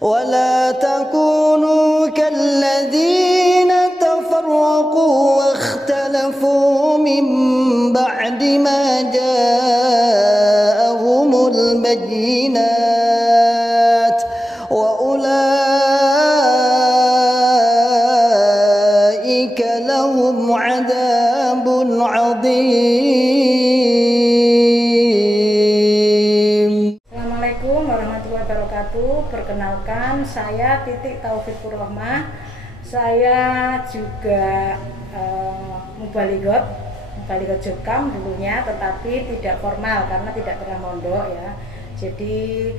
ولا تكونوا كالذين تفرقوا واختلفوا من بعد ما جاءهم البينات وأولئك لهم عذاب عظيم. Assalamualaikum warahmatullahi wabarakatuh. Perkenalkan, saya Titik Taufikur Rahmah. Saya juga mubalighot Jokam dulunya, tetapi tidak formal karena tidak pernah mondok ya. Jadi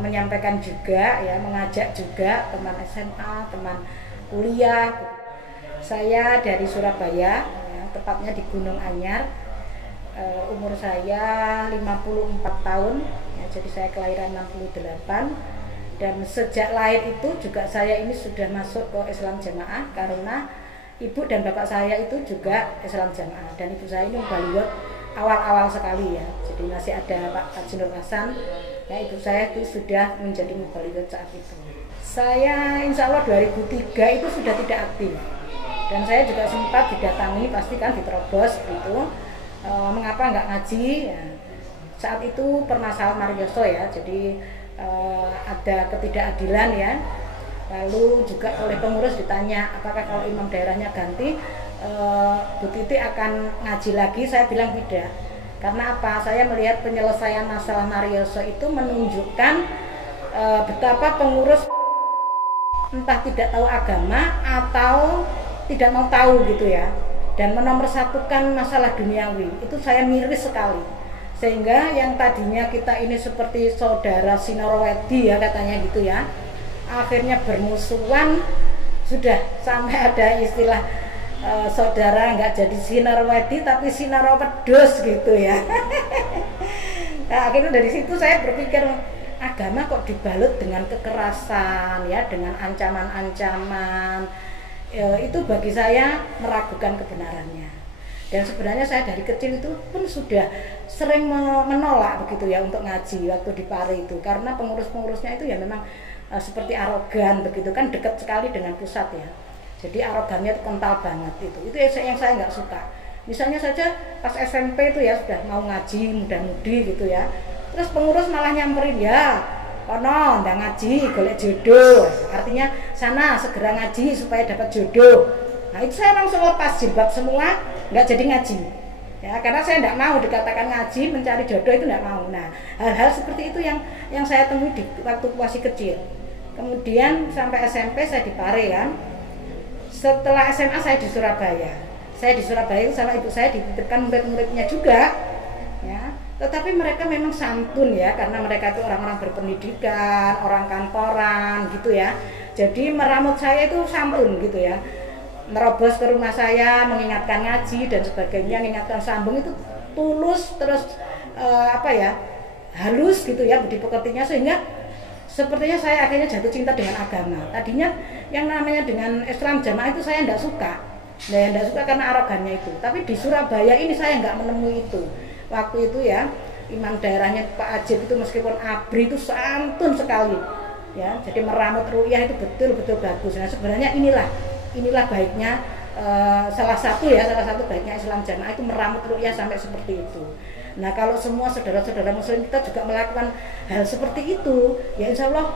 menyampaikan juga ya, mengajak juga teman SMA, teman kuliah. Saya dari Surabaya ya, tepatnya di Gunung Anyar. Umur saya 54 tahun ya, jadi saya kelahiran 68, dan sejak lahir itu juga saya ini sudah masuk ke Islam Jamaah karena ibu dan bapak saya itu juga Islam Jamaah, dan ibu saya ini mubalighot awal-awal sekali ya, jadi masih ada Pak Haji Nur Hasan ya, ibu saya itu sudah menjadi mubalighot saat itu. Saya insya Allah 2003 itu sudah tidak aktif, dan saya juga sempat didatangi, pasti kan diterobos gitu. Mengapa nggak ngaji ya, saat itu permasalahan Marioso ya, jadi ada ketidakadilan ya, lalu juga oleh pengurus ditanya apakah kalau imam daerahnya ganti Bu Titi akan ngaji lagi. Saya bilang tidak, karena apa, saya melihat penyelesaian masalah Marioso itu menunjukkan betapa pengurus entah tidak tahu agama atau tidak mau tahu gitu ya, dan menomorsatukan masalah duniawi. Itu saya miris sekali, sehingga yang tadinya kita ini seperti saudara Sinarowedi ya katanya gitu ya, akhirnya bermusuhan. Sudah sampai ada istilah saudara nggak jadi Sinarowedi tapi Sinarowedos gitu ya. Nah, akhirnya dari situ saya berpikir, agama kok dibalut dengan kekerasan ya, dengan ancaman-ancaman. Itu bagi saya meragukan kebenarannya. Dan sebenarnya saya dari kecil itu pun sudah sering menolak begitu ya untuk ngaji waktu di Pare itu, karena pengurus-pengurusnya itu ya memang seperti arogan begitu kan, dekat sekali dengan pusat ya, jadi arogannya itu kental banget. Itu yang saya nggak suka. Misalnya saja pas SMP itu ya sudah mau ngaji muda-mudi gitu ya, terus pengurus malah nyamperin, ya kono ndang ngaji golek jodoh, artinya sana segera ngaji supaya dapat jodoh. Nah itu saya langsung lepas jilbab semua, nggak jadi ngaji ya, karena saya nggak mau dikatakan ngaji mencari jodoh, itu nggak mau. Nah hal-hal seperti itu yang saya temui di waktu masih kecil. Kemudian sampai SMP saya di Pare kan, setelah SMA saya di Surabaya. Saya di Surabaya itu sama ibu saya dititipkan murid-muridnya juga ya, tetapi mereka memang santun ya, karena mereka itu orang-orang berpendidikan, orang kantoran gitu ya, jadi meramut saya itu santun gitu ya, nerobos ke rumah saya, mengingatkan ngaji dan sebagainya, mengingatkan sambung itu tulus, terus halus gitu ya budi pekertinya, sehingga sepertinya saya akhirnya jatuh cinta dengan agama. Tadinya yang namanya dengan Islam Jamaah itu saya tidak suka, tidak suka karena arogannya itu, tapi di Surabaya ini saya nggak menemui itu. Waktu itu ya, imam daerahnya Pak Ajib itu meskipun abri itu santun sekali ya, jadi meramut ru'yah itu betul-betul bagus. Nah sebenarnya inilah baiknya salah satu baiknya Islam Jamaah itu meramut ru'yah sampai seperti itu. Nah kalau semua saudara-saudara muslim kita juga melakukan hal seperti itu ya, insya Allah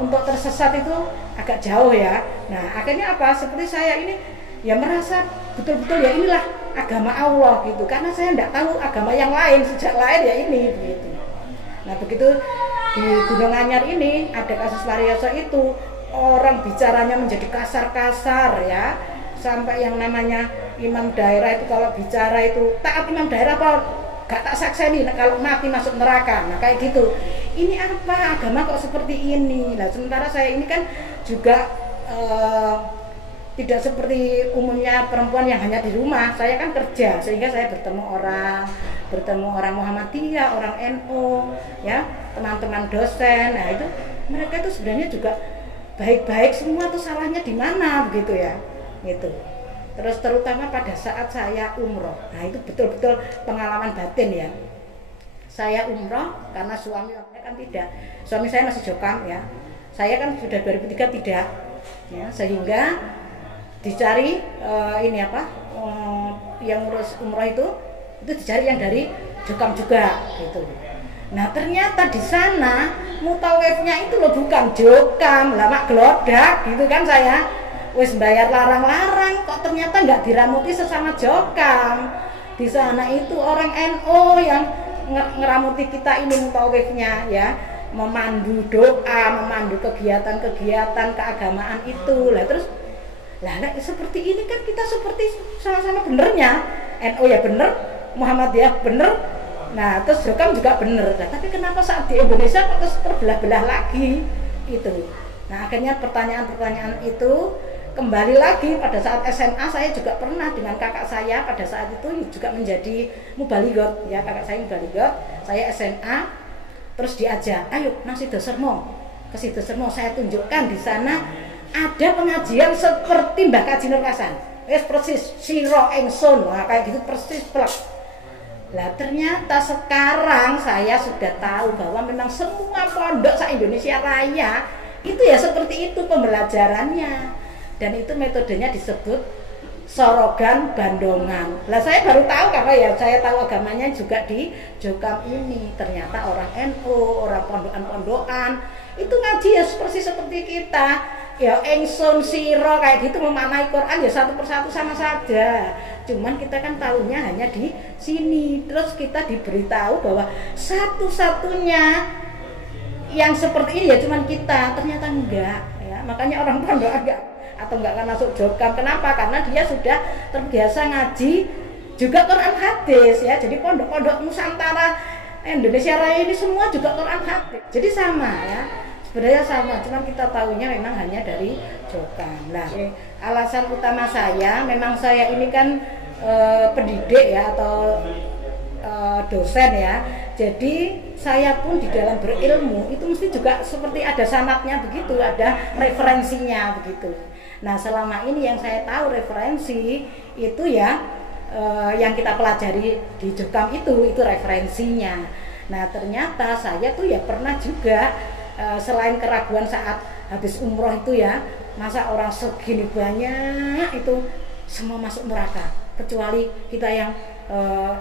untuk tersesat itu agak jauh ya. Nah akhirnya apa, seperti saya ini ya merasa betul-betul ya inilah agama Allah gitu, karena saya tidak tahu agama yang lain sejak lahir ya ini begitu. Nah begitu di Gunung Anyar ini ada kasus Marioso itu, orang bicaranya menjadi kasar-kasar ya, sampai yang namanya imam daerah itu kalau bicara itu taat imam daerah apa gak tak sakseni, nah, kalau mati masuk neraka. Nah kayak gitu. Ini apa, agama kok seperti ini. Nah sementara saya ini kan juga tidak seperti umumnya perempuan yang hanya di rumah. Saya kan kerja, sehingga saya bertemu orang Muhammadiyah, orang NU ya, teman-teman dosen. Nah itu mereka itu sebenarnya juga baik-baik semua, tuh salahnya di mana begitu ya gitu. Terus terutama pada saat saya umroh, nah itu betul-betul pengalaman batin ya. Saya umroh karena suami kan tidak, suami saya masih Jokam ya, Saya kan sudah 2003 tidak, ya, sehingga dicari yang ngurus umroh itu dicari yang dari Jokam juga gitu. Nah ternyata di sana mutawifnya itu loh bukan Jokam, lama gelodak gitu kan, saya wis bayar larang-larang kok ternyata nggak diramuti sesama Jokam. Di sana itu orang NO yang ngeramuti kita ini mutawifnya, ya, memandu doa, memandu kegiatan-kegiatan keagamaan itu. Lah terus seperti ini kan kita seperti sama-sama benernya, NO ya bener, Muhammadiyah bener, nah terus Jokam juga bener. Nah, tapi kenapa saat di Indonesia kok terus terbelah-belah lagi itu? Nah akhirnya pertanyaan-pertanyaan itu kembali lagi pada saat SMA. Saya juga pernah dengan kakak saya pada saat itu juga menjadi mubalighot, ya, kakak saya mubalighot, saya SMA. Terus diajak, ayo nang Sidosermo, ke Sidosermo saya tunjukkan di sana ada pengajian seperti Mbah Kaji Nur Hasan, persis siro engson, nah, kayak gitu persis plek. Lah ternyata sekarang saya sudah tahu bahwa memang semua pondok se-Indonesia Raya itu ya seperti itu pembelajarannya, dan itu metodenya disebut sorogan bandongan. Lah saya baru tahu karena ya saya tahu agamanya juga di Jokam ini. Ternyata orang NU, orang pondokan-pondokan itu ngaji ya persis seperti kita. Ya engson siro kayak gitu memaknai Quran ya satu persatu sama saja. Cuman kita kan tahunya hanya di sini. Terus kita diberitahu bahwa satu-satunya yang seperti ini ya cuman kita. Ternyata enggak, ya. Makanya orang pondok agak atau enggak akan masuk Jokam. Kenapa? Karena dia sudah terbiasa ngaji juga Quran hadis, ya. Jadi pondok-pondok Nusantara Indonesia Raya ini semua juga Quran hadis. Jadi sama, ya. Sebenarnya sama, cuman kita tahunya memang hanya dari Jokam. Nah, alasan utama saya, memang saya ini kan pendidik ya atau dosen ya. Jadi saya pun di dalam berilmu itu mesti juga seperti ada sanatnya begitu, ada referensinya begitu. Nah, selama ini yang saya tahu referensi itu ya yang kita pelajari di Jokam itu referensinya. Nah, ternyata saya tuh ya pernah juga selain keraguan saat habis umroh itu ya, masa orang segini banyak itu semua masuk neraka kecuali kita yang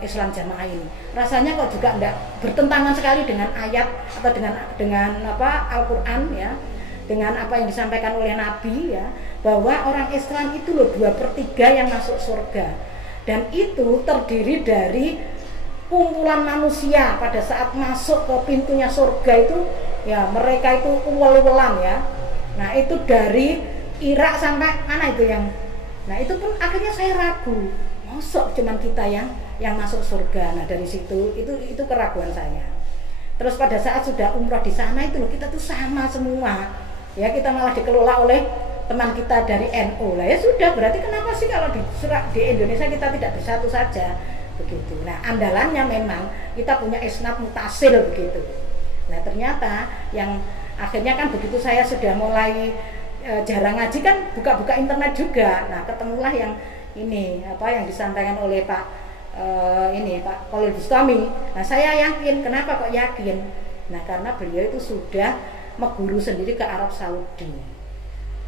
Islam jamaah ini. Rasanya kok juga enggak bertentangan sekali dengan ayat atau dengan Al-Qur'an ya, dengan apa yang disampaikan oleh Nabi ya, bahwa orang Islam itu loh 2/3 yang masuk surga. Dan itu terdiri dari kumpulan manusia pada saat masuk ke pintunya surga itu ya, mereka itu uwel-uwelan ya. Nah itu dari Irak sampai mana itu yang, nah itu pun akhirnya saya ragu, mosok cuman kita yang masuk surga. Nah dari situ itu keraguan saya. Terus pada saat sudah umroh di sana itu loh, kita tuh sama semua ya, kita malah dikelola oleh teman kita dari NU. Lah ya sudah, berarti kenapa sih kalau di Indonesia kita tidak bersatu saja begitu. Nah andalannya memang kita punya isnad mutasil begitu. Nah ternyata yang akhirnya kan begitu saya sudah mulai jarang ngaji kan buka-buka internet juga. Nah ketemulah yang ini yang disampaikan oleh Pak Khalil Bustami. Nah saya yakin, kenapa kok yakin? Nah karena beliau itu sudah meguru sendiri ke Arab Saudi.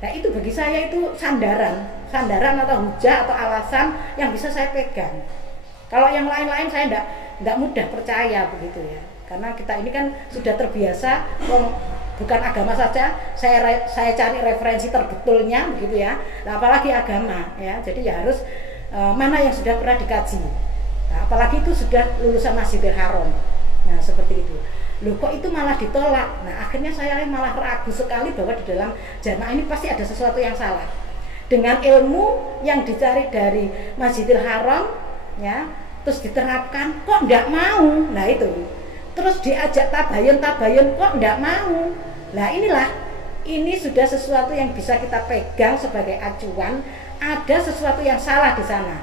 Nah itu bagi saya itu sandaran atau hujah atau alasan yang bisa saya pegang. Kalau yang lain-lain saya enggak mudah percaya begitu ya. Karena kita ini kan sudah terbiasa, bukan agama saja, saya cari referensi terbetulnya begitu ya. Nah, apalagi agama ya, jadi ya harus mana yang sudah pernah dikaji. Nah, apalagi itu sudah lulusan Masjidil Haram. Nah seperti itu. Loh kok itu malah ditolak. Nah akhirnya saya malah ragu sekali bahwa di dalam jamaah ini pasti ada sesuatu yang salah. Dengan ilmu yang dicari dari Masjidil Haram ya, terus diterapkan kok enggak mau. Nah itu. Terus diajak tabayun kok enggak mau. Nah ini sudah sesuatu yang bisa kita pegang sebagai acuan, ada sesuatu yang salah di sana.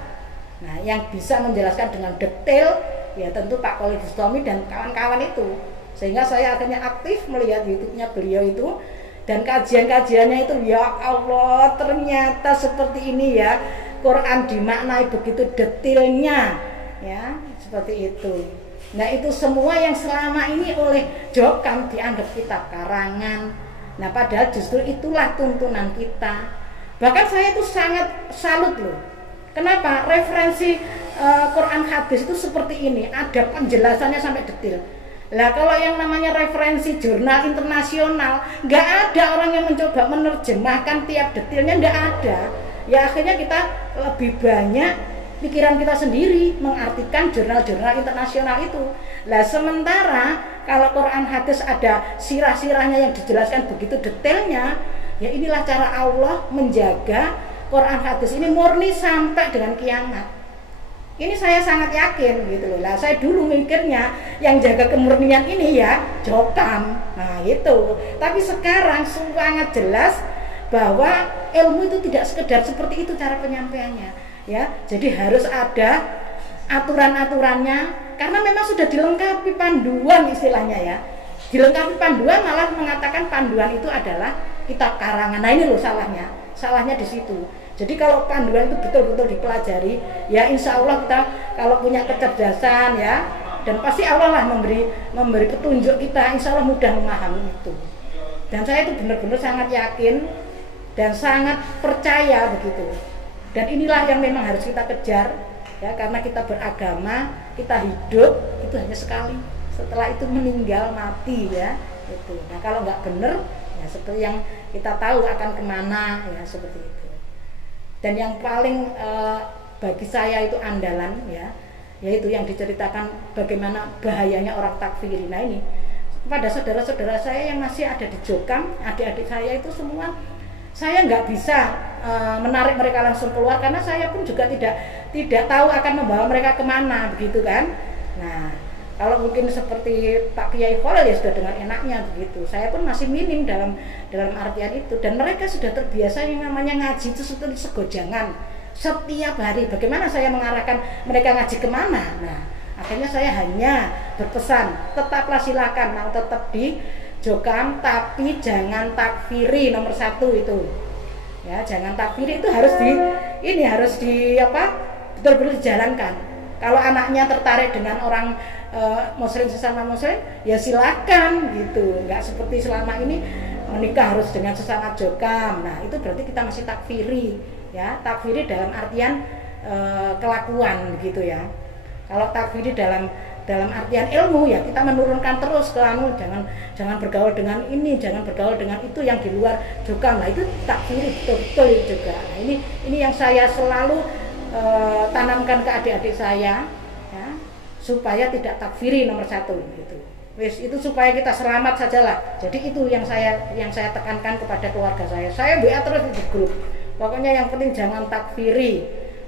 Nah yang bisa menjelaskan dengan detail ya tentu Pak Khalil Bustami dan kawan-kawan itu. Sehingga saya akhirnya aktif melihat YouTube-nya beliau itu, dan kajian-kajiannya itu ya Allah ternyata seperti ini ya, Quran dimaknai begitu detailnya ya, seperti itu. Nah itu semua yang selama ini oleh Jokam dianggap kitab karangan, Nah, padahal justru itulah tuntunan kita. Bahkan saya itu sangat salut loh. Kenapa? Referensi Quran hadis itu seperti ini, ada penjelasannya sampai detail. Lah kalau yang namanya referensi jurnal internasional, nggak ada orang yang mencoba menerjemahkan tiap detailnya, nggak ada. Ya akhirnya kita lebih banyak pikiran kita sendiri mengartikan jurnal-jurnal internasional itu. Lah sementara kalau Quran hadis ada sirah-sirahnya yang dijelaskan begitu detailnya, ya inilah cara Allah menjaga Quran hadis ini murni sampai dengan kiamat. Ini saya sangat yakin gitu loh. Lah saya dulu mikirnya yang jaga kemurnian ini ya Jokam. Nah itu. Tapi sekarang sangat jelas bahwa ilmu itu tidak sekedar seperti itu cara penyampaiannya, ya. Jadi harus ada aturan-aturannya karena memang sudah dilengkapi panduan istilahnya ya. Dilengkapi panduan malah mengatakan panduan itu adalah kitab karangan. Nah ini loh salahnya. Salahnya di situ. Jadi kalau panduan itu betul-betul dipelajari, ya insya Allah kita kalau punya kecerdasan ya, dan pasti Allah lah memberi petunjuk kita, insya Allah mudah memahami itu. Dan saya itu benar-benar sangat yakin dan sangat percaya begitu. Dan inilah yang memang harus kita kejar, ya karena kita beragama, kita hidup itu hanya sekali. Setelah itu meninggal mati ya, itu. Nah kalau nggak benar, ya seperti yang kita tahu akan kemana ya seperti itu. Dan yang paling bagi saya itu andalan ya, yaitu yang diceritakan bagaimana bahayanya orang takfiri. Nah ini kepada saudara-saudara saya yang masih ada di Jokam, adik-adik saya itu semua, saya nggak bisa menarik mereka langsung keluar karena saya pun juga tidak tahu akan membawa mereka kemana begitu kan. Nah kalau mungkin seperti Pak Kiai Khalil ya sudah dengan enaknya begitu. Saya pun masih minim dalam artian itu. Dan mereka sudah terbiasa yang namanya ngaji itu seperti segojangan setiap hari. Bagaimana saya mengarahkan mereka ngaji kemana? Nah akhirnya saya hanya berpesan, tetaplah silakan mau tetap di Jokam, tapi jangan takfiri nomor 1 itu. Ya jangan takfiri itu harus betul-betul dijalankan. Kalau anaknya tertarik dengan orang muslim sesama muslim ya silakan gitu, nggak seperti selama ini menikah harus dengan sesama Jokam. Nah itu berarti kita masih takfiri ya, takfiri dalam artian kelakuan begitu ya. Kalau takfiri dalam artian ilmu ya kita menurunkan terus ke jangan bergaul dengan ini, jangan bergaul dengan itu yang di luar Jokam. Nah itu takfiri betul juga. Nah ini yang saya selalu tanamkan ke adik-adik saya ya, supaya tidak takfiri nomor 1 gitu. Wis itu supaya kita selamat sajalah. Jadi itu yang saya tekankan kepada keluarga saya. Saya WA terus di grup. Pokoknya yang penting jangan takfiri.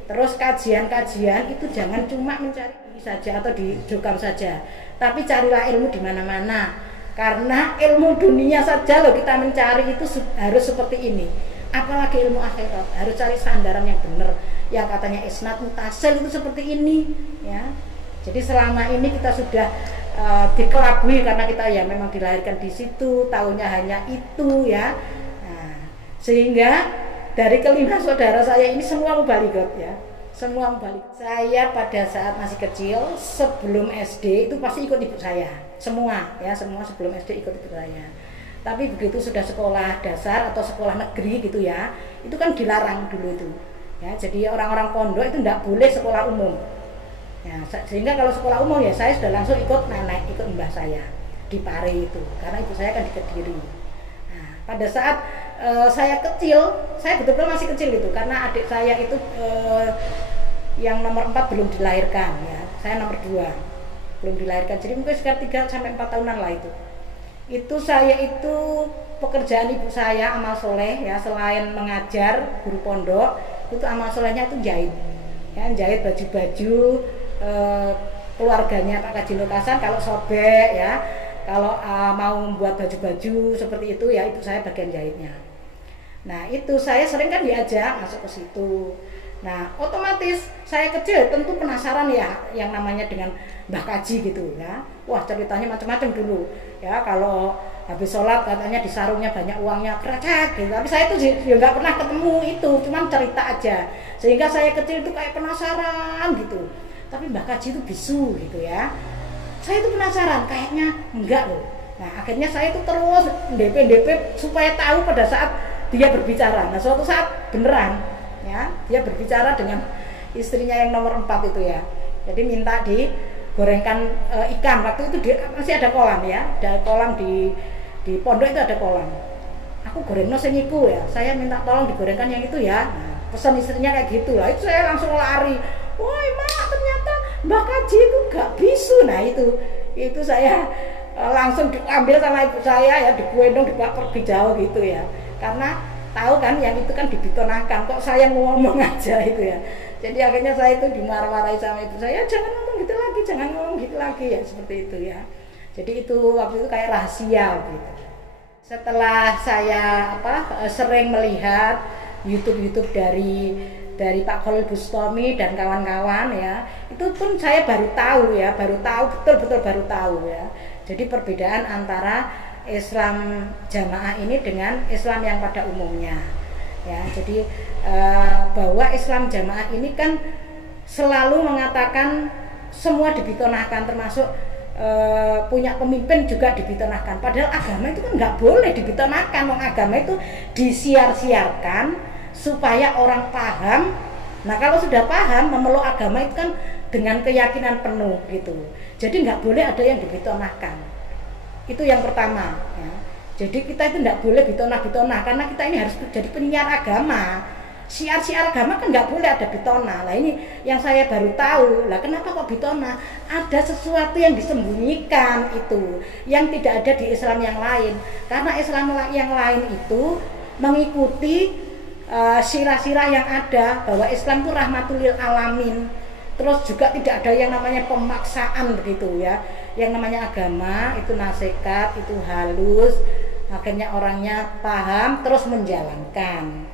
Terus kajian-kajian itu jangan cuma mencari saja atau di Jokam saja, tapi carilah ilmu di mana-mana. Karena ilmu dunia saja loh kita mencari itu harus seperti ini. Apalagi ilmu akhirat, harus cari sandaran yang benar. Yang katanya isnad mutasil itu seperti ini ya. Jadi selama ini kita sudah dikelabui karena kita ya memang dilahirkan di situ, tahunya hanya itu ya. Nah, sehingga dari kelima saudara saya ini semua mubalighot ya. Semua mubalighot. Saya pada saat masih kecil sebelum SD itu pasti ikut ibu saya. Semua sebelum SD ikut ibu saya. Tapi begitu sudah sekolah dasar atau sekolah negeri gitu ya, itu kan dilarang dulu itu. Ya, jadi orang-orang pondok itu tidak boleh sekolah umum. Ya, sehingga kalau sekolah umum ya saya sudah langsung ikut nenek, ikut mbah saya di Pare itu, karena ibu saya kan di Kediri. Nah, pada saat saya kecil, saya betul-betul masih kecil gitu, karena adik saya itu yang nomor 4 belum dilahirkan ya, saya nomor 2 belum dilahirkan, jadi mungkin sekitar 3-4 tahunan lah itu. Itu saya itu pekerjaan ibu saya amal soleh ya, selain mengajar guru pondok, itu amal solehnya itu jahit ya, jahit baju-baju keluarganya Pak Kaji Lukasan kalau sobek ya, kalau mau membuat baju-baju seperti itu ya, itu saya bagian jahitnya. Nah itu saya sering kan diajak masuk ke situ. Nah otomatis saya kecil tentu penasaran ya yang namanya dengan Mbah Kaji gitu ya. Wah ceritanya macam-macam dulu ya, kalau habis sholat katanya di sarungnya banyak uangnya, krecek gitu. Tapi saya itu ya nggak pernah ketemu itu, cuman cerita aja. Sehingga saya kecil itu kayak penasaran gitu. Tapi Mbah Kaji itu bisu gitu ya. Saya itu penasaran, kayaknya enggak loh. Nah akhirnya saya itu terus DP supaya tahu pada saat dia berbicara. Nah suatu saat beneran ya dia berbicara dengan istrinya yang nomor 4 itu ya. Jadi minta digorengkan ikan. Waktu itu masih ada kolam ya, ada kolam di pondok itu ada kolam. Aku goreng sing iku ya. Saya minta tolong digorengkan yang itu ya. Nah, pesan istrinya kayak gitu lah. Itu saya langsung lari. Woi mak, ternyata Mbak Kaji itu gak bisu. Nah itu saya langsung diambil sama ibu saya ya, digendong pergi jauh gitu ya. Karena tahu kan yang itu kan dibitonakan, kok saya ngomong aja itu ya. Jadi akhirnya saya itu dimarah-marahi sama ibu saya, jangan ngomong gitu lagi, jangan ngomong gitu lagi ya, seperti itu ya. Jadi itu waktu itu kayak rahasia gitu. Setelah saya sering melihat YouTube dari Pak Khalil Bustami dan kawan-kawan ya, itu pun saya baru tahu betul-betul baru tahu ya. Jadi perbedaan antara Islam jamaah ini dengan Islam yang pada umumnya ya. Jadi bahwa Islam jamaah ini kan selalu mengatakan semua dibitonahkan, termasuk punya pemimpin juga dibitonahkan. Padahal agama itu kan nggak boleh dibitonahkan. Agama itu disiar-siarkan supaya orang paham. Nah kalau sudah paham memeluk agama itu kan dengan keyakinan penuh gitu. Jadi nggak boleh ada yang dibitonahkan. Itu yang pertama ya. Jadi kita itu nggak boleh bitonah karena kita ini harus jadi penyiar agama. Siar-siar agama kan nggak boleh ada bitona. Lah ini yang saya baru tahu. Lah kenapa kok bitona? Ada sesuatu yang disembunyikan itu, yang tidak ada di Islam yang lain. Karena Islam yang lain itu mengikuti sirah-sirah yang ada bahwa Islam itu rahmatul lil alamin. Terus juga tidak ada yang namanya pemaksaan begitu ya. Yang namanya agama itu nasihat, itu halus, akhirnya orangnya paham terus menjalankan.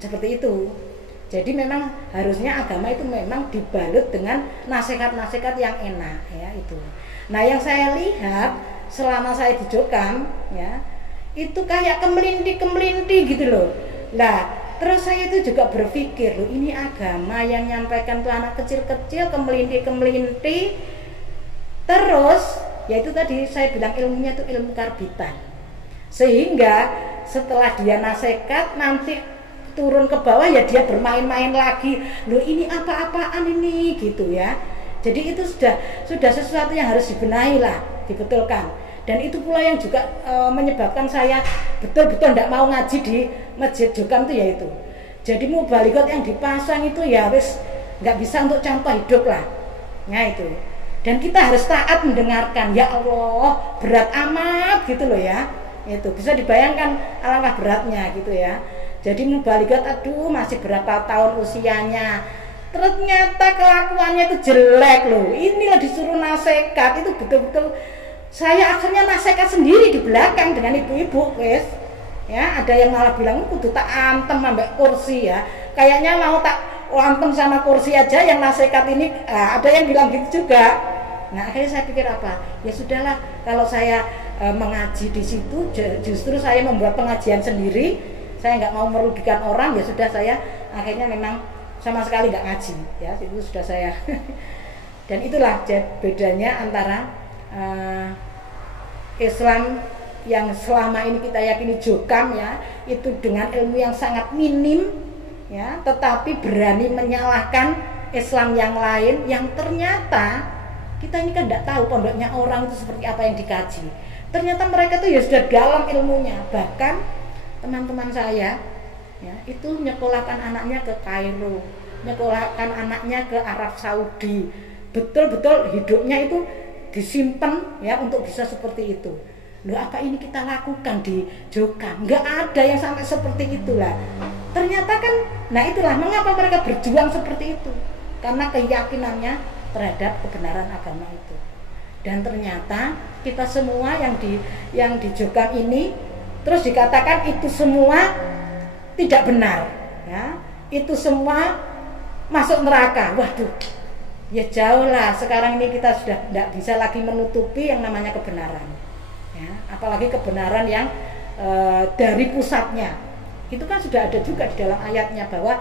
Seperti itu. Jadi memang harusnya agama itu memang dibalut dengan nasihat-nasihat yang enak ya itu. Nah yang saya lihat selama saya di Jokam ya, itu kayak kemelinti gitu loh. Nah terus saya itu juga berpikir loh, ini agama yang nyampaikan tuh anak kecil-kecil kemelinti. Terus ya itu tadi saya bilang ilmunya itu ilmu karbitan. Sehingga setelah dia nasihat nanti turun ke bawah ya dia bermain-main lagi. Loh ini apa-apaan ini gitu ya. Jadi itu sudah sesuatu yang harus dibenahi lah, dibetulkan. Dan itu pula yang juga menyebabkan saya betul-betul tidak mau ngaji di Masjid Jokam itu ya itu. Jadi mubalighot yang dipasang itu ya wis nggak bisa untuk contoh hidup lah. Nah itu. Dan kita harus taat mendengarkan. Ya Allah, berat amat gitu loh ya. Itu bisa dibayangkan alangkah beratnya gitu ya. Jadi mubalighot aduh masih berapa tahun usianya, ternyata kelakuannya itu jelek loh. Inilah disuruh nasihat itu betul-betul saya akhirnya nasihat sendiri di belakang dengan ibu-ibu guys. Ya ada yang malah bilang kudu tak antem ambek kursi ya. Kayaknya mau tak antem sama kursi aja yang nasihat ini. Ada yang bilang gitu juga. Nah akhirnya saya pikir apa? Ya sudahlah kalau saya mengaji di situ justru saya membuat pengajian sendiri. Saya nggak mau merugikan orang ya sudah saya akhirnya memang sama sekali nggak ngaji ya itu sudah saya. Dan itulah bedanya antara Islam yang selama ini kita yakini Jokam ya itu dengan ilmu yang sangat minim ya tetapi berani menyalahkan Islam yang lain yang ternyata kita ini kan tidak tahu pondoknya orang itu seperti apa yang dikaji. Ternyata mereka tuh ya sudah dalam ilmunya. Bahkan teman-teman saya ya itu nyekolahkan anaknya ke Kairo, nyekolahkan anaknya ke Arab Saudi, betul-betul hidupnya itu disimpan ya untuk bisa seperti itu. Loh apa ini kita lakukan di Jokam? Nggak ada yang sampai seperti itulah. Ternyata kan, nah itulah mengapa mereka berjuang seperti itu, karena keyakinannya terhadap kebenaran agama itu. Dan ternyata kita semua yang di Jokam ini terus dikatakan itu semua tidak benar ya, itu semua masuk neraka. Waduh ya jauh lah, sekarang ini kita sudah tidak bisa lagi menutupi yang namanya kebenaran ya, apalagi kebenaran yang dari pusatnya. Itu kan sudah ada juga di dalam ayatnya bahwa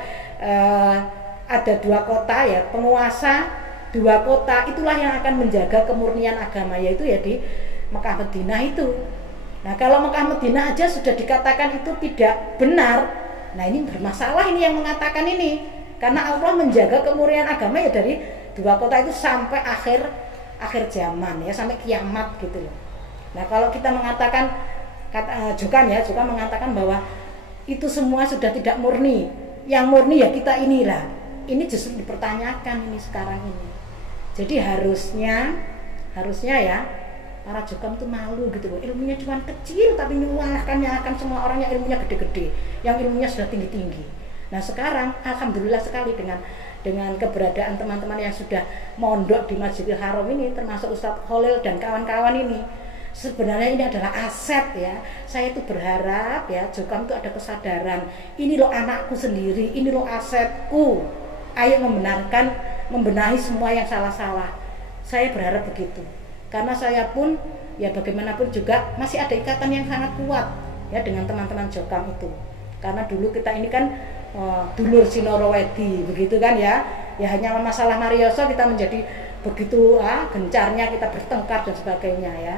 ada 2 kota ya, penguasa 2 kota itulah yang akan menjaga kemurnian agama, yaitu ya di Mekah Madinah itu. Nah kalau Mekah Madinah aja sudah dikatakan itu tidak benar, nah ini bermasalah ini yang mengatakan ini, karena Allah menjaga kemurnian agama ya dari dua kota itu sampai akhir zaman ya, sampai kiamat gitu loh. Nah kalau kita mengatakan Jokam mengatakan bahwa itu semua sudah tidak murni, yang murni ya kita inilah, ini justru dipertanyakan ini sekarang ini. Jadi harusnya ya para Jokam itu malu gitu loh, ilmunya cuma kecil tapi nyalahkan semua orang yang ilmunya gede-gede, yang ilmunya sudah tinggi-tinggi. Nah sekarang alhamdulillah sekali dengan keberadaan teman-teman yang sudah mondok di Masjidil Haram ini, termasuk Ustadz Khalil dan kawan-kawan ini. Sebenarnya ini adalah aset ya. Saya itu berharap ya Jokam itu ada kesadaran, ini loh anakku sendiri, ini loh asetku. Ayo membenahi semua yang salah-salah. Saya berharap begitu. Karena saya pun ya bagaimanapun juga masih ada ikatan yang sangat kuat ya dengan teman-teman Jokam itu. Karena dulu kita ini kan dulur Sinorowedi begitu kan ya. Ya hanya masalah Marioso kita menjadi begitu gencarnya kita bertengkar dan sebagainya ya.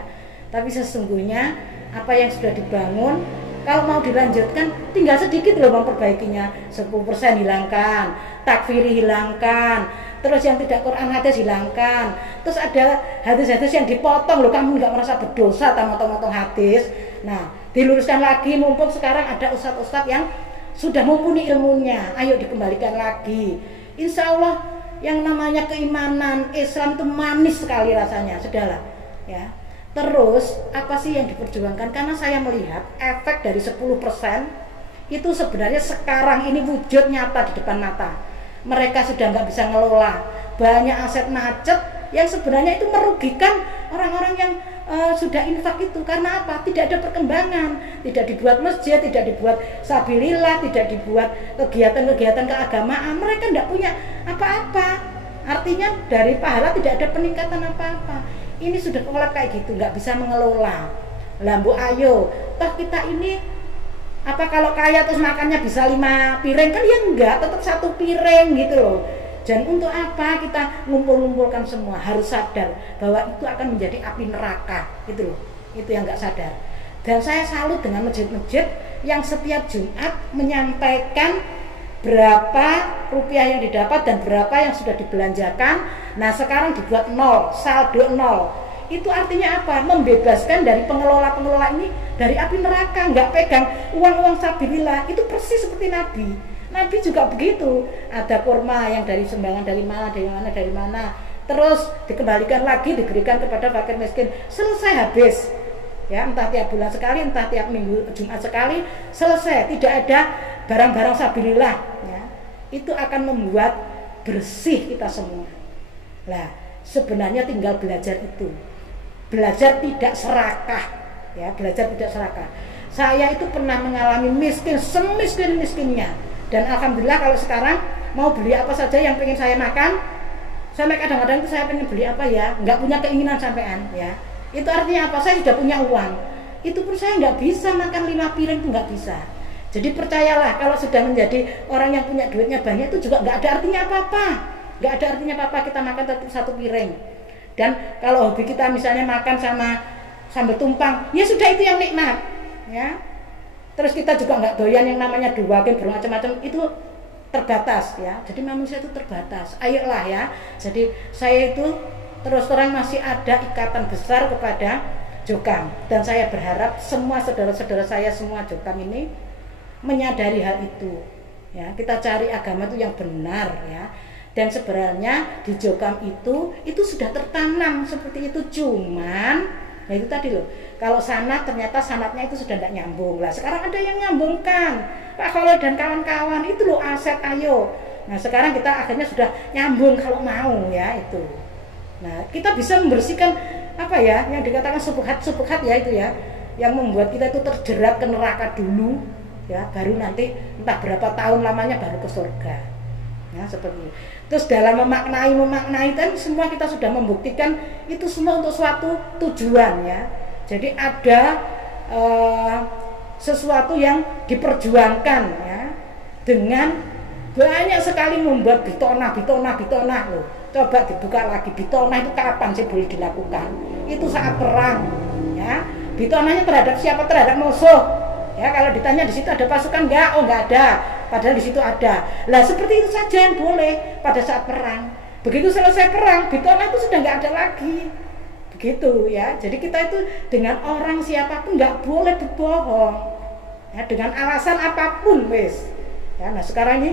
Tapi sesungguhnya apa yang sudah dibangun kalau mau dilanjutkan tinggal sedikit loh memperbaikinya. 10% hilangkan, takfiri hilangkan, terus yang tidak Quran hadis hilangkan, terus ada hadis-hadis yang dipotong loh, kamu nggak merasa berdosa motong-motong hadis. Nah diluruskan lagi, mumpung sekarang ada ustadz-ustadz yang sudah mumpuni ilmunya, ayo dikembalikan lagi. Insya Allah yang namanya keimanan Islam itu manis sekali rasanya, sudahlah ya. Terus apa sih yang diperjuangkan? Karena saya melihat efek dari 10% itu sebenarnya sekarang ini wujud nyata di depan mata. Mereka sudah nggak bisa ngelola, banyak aset macet yang sebenarnya itu merugikan orang-orang yang sudah infak itu. Karena apa? Tidak ada perkembangan, tidak dibuat masjid, tidak dibuat sabilillah, tidak dibuat kegiatan-kegiatan keagamaan. Mereka tidak punya apa-apa. Artinya dari pahala tidak ada peningkatan apa-apa. Ini sudah kolab kayak gitu, nggak bisa mengelola. Lambu ayo, toh kita ini apa kalau kaya terus makannya bisa 5 piring kan ya enggak, tetap 1 piring gitu loh. Dan untuk apa kita ngumpul-ngumpulkan semua? Harus sadar bahwa itu akan menjadi api neraka gitu loh. Itu yang nggak sadar. Dan saya salut dengan masjid-masjid yang setiap Jumat menyampaikan berapa rupiah yang didapat dan berapa yang sudah dibelanjakan. Nah sekarang dibuat 0, saldo 0. Itu artinya apa? Membebaskan dari pengelola-pengelola ini dari api neraka, nggak pegang uang-uang sabilillah. Itu persis seperti Nabi. Nabi juga begitu. Ada kurma yang dari sumbangan dari mana, terus dikembalikan lagi, diberikan kepada fakir miskin. Selesai habis. Ya, entah tiap bulan sekali, entah tiap minggu Jumat sekali, selesai. Tidak ada barang-barang sabilillah ya. Itu akan membuat bersih kita semua. Nah, sebenarnya tinggal belajar itu. Belajar tidak serakah ya, belajar tidak serakah. Saya itu pernah mengalami miskin semiskin-miskinnya. Dan alhamdulillah kalau sekarang mau beli apa saja yang pengen saya makan, sampai kadang-kadang itu saya pengen beli apa ya, nggak punya keinginan sampean ya. Itu artinya apa? Saya sudah punya uang. Itu pun saya nggak bisa makan 5 piring, itu nggak bisa. Jadi percayalah, kalau sudah menjadi orang yang punya duitnya banyak itu juga nggak ada artinya apa-apa. Nggak ada artinya apa-apa kita makan tetap 1 piring. Dan kalau hobi kita misalnya makan sama sambal tumpang, ya sudah itu yang nikmat. Ya. Terus kita juga nggak doyan yang namanya duakin bermacam-macam, itu terbatas ya. Jadi manusia itu terbatas. Ayolah ya. Jadi saya itu terus terang masih ada ikatan besar kepada Jokam. Dan saya berharap semua saudara-saudara saya semua Jokam ini menyadari hal itu ya. Kita cari agama itu yang benar ya. Dan sebenarnya di Jokam itu sudah tertanam seperti itu, cuman ya itu tadi loh, kalau sanad ternyata sanadnya itu sudah tidak nyambung. Lah sekarang ada yang nyambungkan, Pak Khalil dan kawan-kawan itu loh aset, ayo. Nah sekarang kita akhirnya sudah nyambung kalau mau ya itu. Nah kita bisa membersihkan apa ya yang dikatakan subhat ya itu ya, yang membuat kita itu terjerat ke neraka dulu ya, baru nanti entah berapa tahun lamanya baru ke surga ya, seperti itu. Terus dalam memaknai kan semua kita sudah membuktikan itu semua untuk suatu tujuan ya. Jadi ada sesuatu yang diperjuangkan ya, dengan banyak sekali membuat bitona loh. Coba dibuka lagi, bitona itu kapan sih boleh dilakukan? Itu saat perang ya. Bitonahnya terhadap siapa? Terhadap musuh. Ya, kalau ditanya di situ ada pasukan enggak? Oh, enggak ada. Padahal di situ ada. Lah seperti itu saja yang boleh pada saat perang. Begitu selesai perang, bitonah itu sudah enggak ada lagi. Begitu ya. Jadi kita itu dengan orang siapapun enggak boleh berbohong. Ya, dengan alasan apapun wes. Ya, nah sekarang ini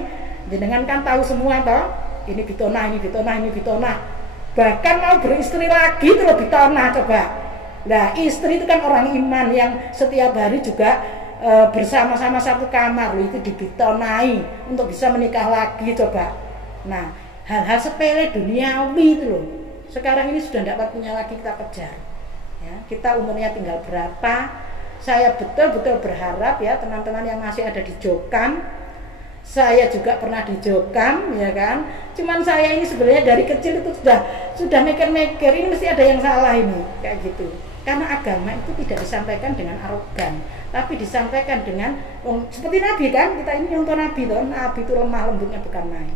jenengan kan tahu semua toh. Ini bitonah, ini bitonah, ini bitonah. Bahkan mau beristri lagi terus bitonah coba. Nah, istri itu kan orang iman yang setiap hari juga bersama-sama satu kamar loh, itu dibitonai untuk bisa menikah lagi coba. Nah, hal-hal sepele duniawi itu loh. Sekarang ini sudah tidak punya lagi kita kejar. Ya, kita umurnya tinggal berapa? Saya betul-betul berharap ya teman-teman yang masih ada di Jokam. Saya juga pernah di Jokam, ya kan. Cuman saya ini sebenarnya dari kecil itu sudah mikir-mikir ini mesti ada yang salah ini, kayak gitu. Karena agama itu tidak disampaikan dengan arogan, tapi disampaikan dengan seperti Nabi kan, kita ini contoh Nabi toh. Nabi itu lemah lembutnya bukan main.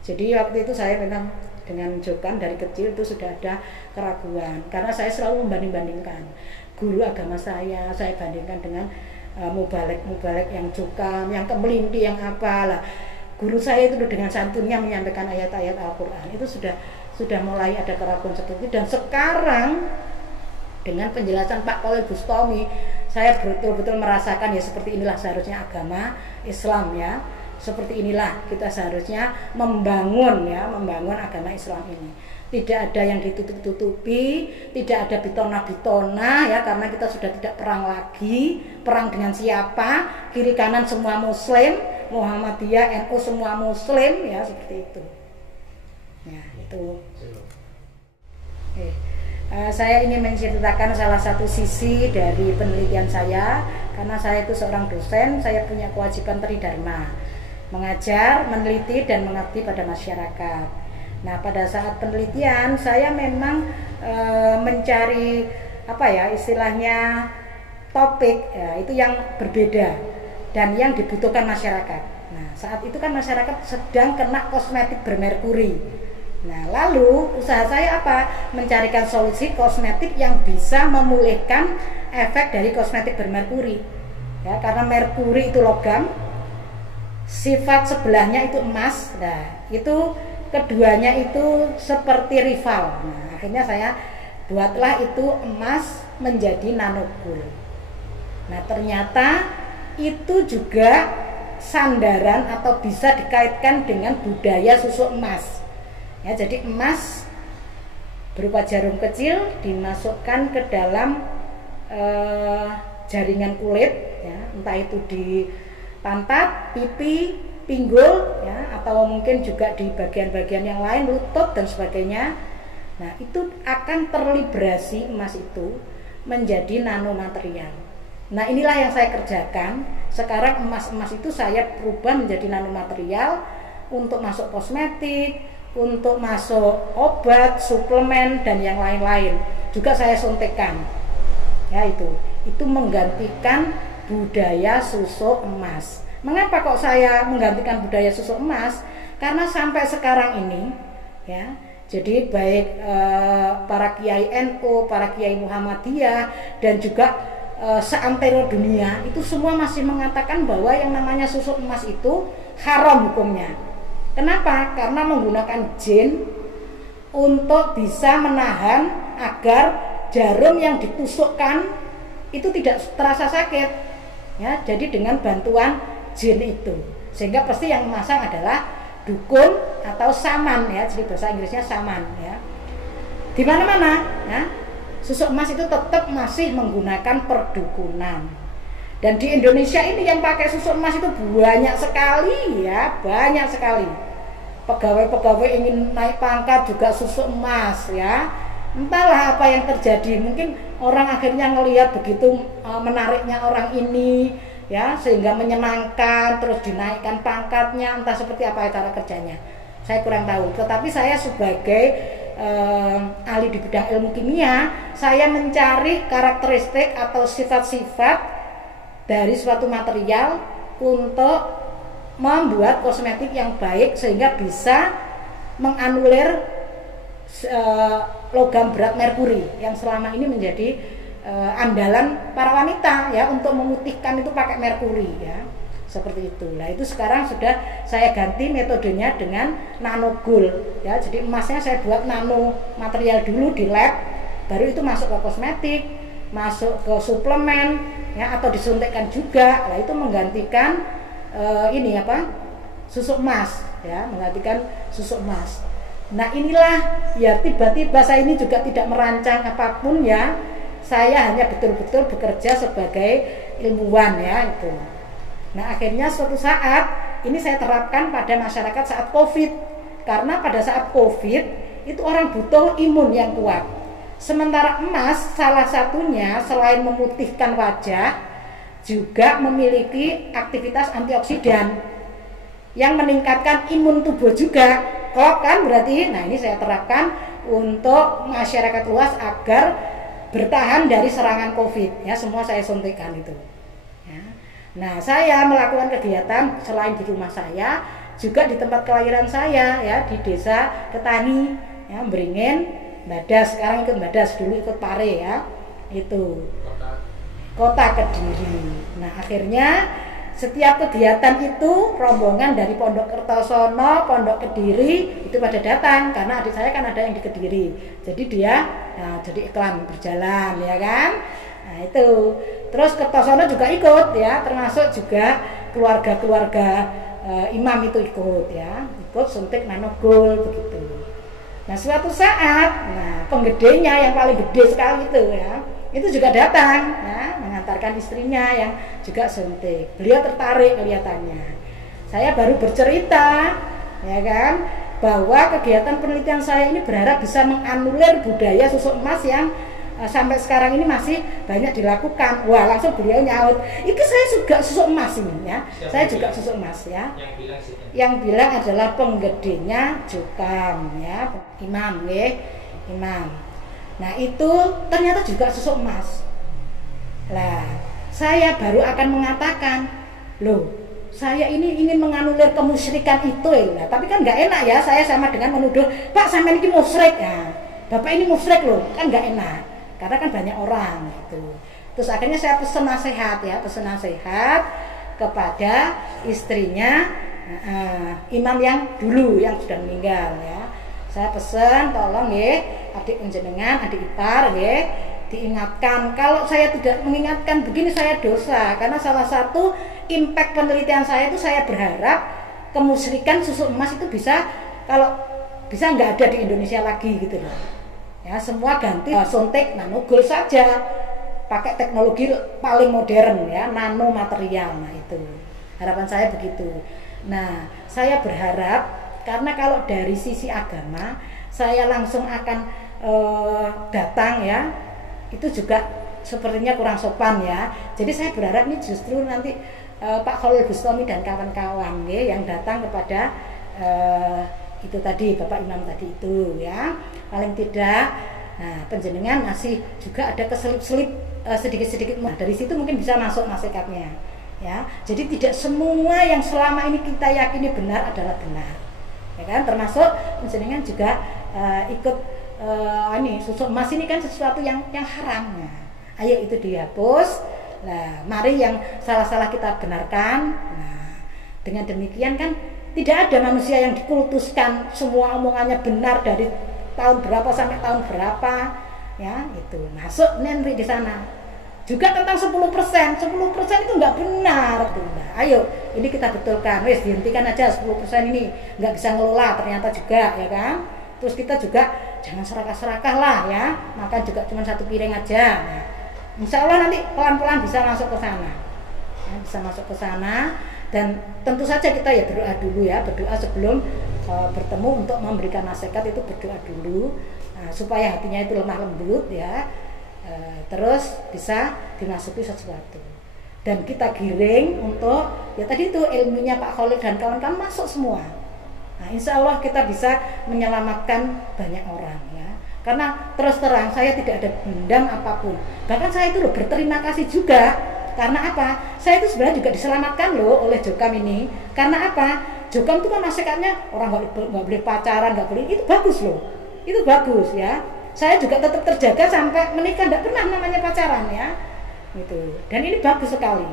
Jadi waktu itu saya memang dengan Jokam dari kecil itu sudah ada keraguan, karena saya selalu membanding-bandingkan guru agama saya bandingkan dengan mubalek yang Jokam, yang kemelinti, yang apalah. Guru saya itu dengan santunnya menyampaikan ayat-ayat Al-Quran itu sudah mulai ada keraguan seperti itu. Dan sekarang dengan penjelasan Pak Khalil Bustami, saya betul-betul merasakan ya seperti inilah seharusnya agama Islam ya. Seperti inilah kita seharusnya membangun agama Islam ini. Tidak ada yang ditutup-tutupi, tidak ada bitonah-bitonah ya, karena kita sudah tidak perang lagi. Perang dengan siapa? Kiri kanan semua muslim, Muhammadiyah, NU semua muslim ya, seperti itu. Ya, itu. Saya ingin menceritakan salah satu sisi dari penelitian saya, karena saya itu seorang dosen, saya punya kewajiban tridharma, mengajar, meneliti, dan mengabdi pada masyarakat. Nah, pada saat penelitian saya memang mencari istilahnya topik ya, itu yang berbeda dan yang dibutuhkan masyarakat. Nah, saat itu kan masyarakat sedang kena kosmetik bermerkuri. Nah, lalu usaha saya apa? Mencarikan solusi kosmetik yang bisa memulihkan efek dari kosmetik bermerkuri. Ya, karena merkuri itu logam, sifat sebelahnya itu emas. Nah, itu keduanya itu seperti rival. Nah, akhirnya saya buatlah itu emas menjadi nanogul. Nah, ternyata itu juga sandaran atau bisa dikaitkan dengan budaya susuk emas. Ya, jadi emas berupa jarum kecil dimasukkan ke dalam jaringan kulit, ya, entah itu di pantat, pipi, pinggul, ya, atau mungkin juga di bagian-bagian yang lain, lutut dan sebagainya. Nah, itu akan terlibrasi emas itu menjadi nanomaterial. Nah, inilah yang saya kerjakan. Sekarang emas-emas itu saya rubah menjadi nanomaterial untuk masuk kosmetik, untuk masuk obat, suplemen, dan yang lain-lain. Juga saya suntikkan. Ya, itu menggantikan budaya susuk emas. Mengapa kok saya menggantikan budaya susuk emas? Karena sampai sekarang ini, ya, jadi baik para kiai NU, para kiai Muhammadiyah, dan juga seantero dunia itu semua masih mengatakan bahwa yang namanya susuk emas itu haram hukumnya. Kenapa? Karena menggunakan jin untuk bisa menahan agar jarum yang ditusukkan itu tidak terasa sakit. Ya, jadi dengan bantuan jin itu, sehingga pasti yang memasang adalah dukun atau saman ya, jadi bahasa Inggrisnya saman ya. Di mana-mana ya, susuk emas itu tetap masih menggunakan perdukunan. Dan di Indonesia ini yang pakai susuk emas itu banyak sekali ya, banyak sekali. Pegawai-pegawai ingin naik pangkat juga susuk emas ya. Entahlah apa yang terjadi, mungkin orang akhirnya ngelihat begitu menariknya orang ini ya, sehingga menyenangkan, terus dinaikkan pangkatnya, entah seperti apa cara kerjanya. Saya kurang tahu, tetapi saya sebagai ahli di bidang ilmu kimia, saya mencari karakteristik atau sifat-sifat dari suatu material untuk membuat kosmetik yang baik sehingga bisa menganulir logam berat merkuri yang selama ini menjadi andalan para wanita ya untuk memutihkan itu pakai merkuri ya. Seperti itu. Nah, itu sekarang sudah saya ganti metodenya dengan nano gold ya. Jadi emasnya saya buat nano material dulu di lab, baru itu masuk ke kosmetik, masuk ke suplemen ya, atau disuntikkan juga. Nah, itu menggantikan ini apa? Susuk emas ya, menggantikan susuk emas. Nah, inilah ya, tiba-tiba saya ini juga tidak merancang apapun ya. Saya hanya betul-betul bekerja sebagai ilmuwan ya itu. Nah, akhirnya suatu saat ini saya terapkan pada masyarakat saat Covid. Karena pada saat Covid itu orang butuh imun yang kuat. Sementara emas salah satunya selain memutihkan wajah juga memiliki aktivitas antioksidan yang meningkatkan imun tubuh juga. Kok kan berarti, nah ini saya terapkan untuk masyarakat luas agar bertahan dari serangan Covid ya, semua saya suntikkan itu ya. Nah, saya melakukan kegiatan selain di rumah saya juga di tempat kelahiran saya ya, di desa Ketani ya, Beringin, Badas. Sekarang ikut Badas, dulu ikut Pare ya, itu kota Kediri. Nah, akhirnya setiap kegiatan itu rombongan dari Pondok Kertosono, Pondok Kediri itu pada datang karena adik saya kan ada yang di Kediri. Jadi dia jadi iklan berjalan ya kan. Nah, itu. Terus Kertosono juga ikut ya, termasuk juga keluarga-keluarga imam itu ikut ya. Ikut suntik nano gold begitu. Nah, suatu saat penggedenya yang paling gede sekali itu ya, itu juga datang ya, mengantarkan istrinya yang juga suntik. Beliau tertarik kelihatannya. Saya baru bercerita ya kan, bahwa kegiatan penelitian saya ini berharap bisa menganulir budaya susuk emas yang sampai sekarang ini masih banyak dilakukan. Wah, langsung beliau nyaut, itu saya juga susuk emas ini ya. Saya juga susuk emas ya. Yang bilang adalah penggedenya Jokam ya, imam ya, imam. Nah, itu ternyata juga susuk emas. Lah, saya baru akan mengatakan, loh, saya ini ingin menganulir kemusyrikan itu ya. Tapi kan nggak enak ya, saya sama dengan menuduh, Pak sampean ini musyrik ya. Bapak ini musyrik loh, kan nggak enak. Karena kan banyak orang gitu. Terus akhirnya saya pesan nasihat ya, pesan nasihat kepada istrinya imam yang dulu yang sudah meninggal ya. Saya pesan tolong ya, adik penjenengan, adik ipar ya, diingatkan. Kalau saya tidak mengingatkan begini saya dosa. Karena salah satu impact penelitian saya itu saya berharap kemusyrikan susuk emas itu bisa, kalau bisa nggak ada di Indonesia lagi gitu loh. Ya, semua ganti suntik nano gold saja, pakai teknologi paling modern ya, nano material. Nah, itu harapan saya begitu. Nah, saya berharap, karena kalau dari sisi agama saya langsung akan datang ya, itu juga sepertinya kurang sopan ya. Jadi saya berharap ini justru nanti Pak Khalil Bustami dan kawan-kawan ya, yang datang kepada itu tadi Bapak Imam tadi itu ya, paling tidak penjenengan masih juga ada keselip-selip sedikit-sedikit. Nah, dari situ mungkin bisa masuk nasihatnya ya. Jadi tidak semua yang selama ini kita yakini benar adalah benar ya kan, termasuk penjenengan juga ikut ini susuk emas ini kan sesuatu yang haram. Nah, ayo itu dihapus. Nah, mari yang salah-salah kita benarkan. Nah, dengan demikian kan tidak ada manusia yang dikultuskan semua omongannya benar dari tahun berapa sampai tahun berapa ya, itu masuk nanti di sana. Juga tentang 10% itu nggak benar. Nah, ayo ini kita betulkan, wes dihentikan aja 10% ini nggak bisa ngelola ternyata juga ya kan. Terus kita juga jangan serakah-serakah lah ya, makan juga cuma satu piring aja. Nah, insya Allah nanti pelan-pelan bisa masuk ke sana ya, bisa masuk ke sana. Dan tentu saja kita ya berdoa dulu ya, berdoa sebelum bertemu untuk memberikan nasihat itu berdoa dulu supaya hatinya itu lemah lembut ya, terus bisa dimasuki sesuatu. Dan kita giring untuk ya tadi itu ilmunya Pak Khalil dan kawan-kawan masuk semua. Nah, insya Allah kita bisa menyelamatkan banyak orang ya. Karena terus terang saya tidak ada dendam apapun. Bahkan saya itu loh berterima kasih juga. Karena apa? Saya itu sebenarnya juga diselamatkan loh oleh Jokam ini. Karena apa? Jokam itu kan nasihatnya orang nggak boleh pacaran, nggak boleh. Itu bagus loh. Itu bagus ya. saya juga tetap terjaga sampai menikah, tidak pernah namanya pacaran ya, gitu. Dan ini bagus sekali.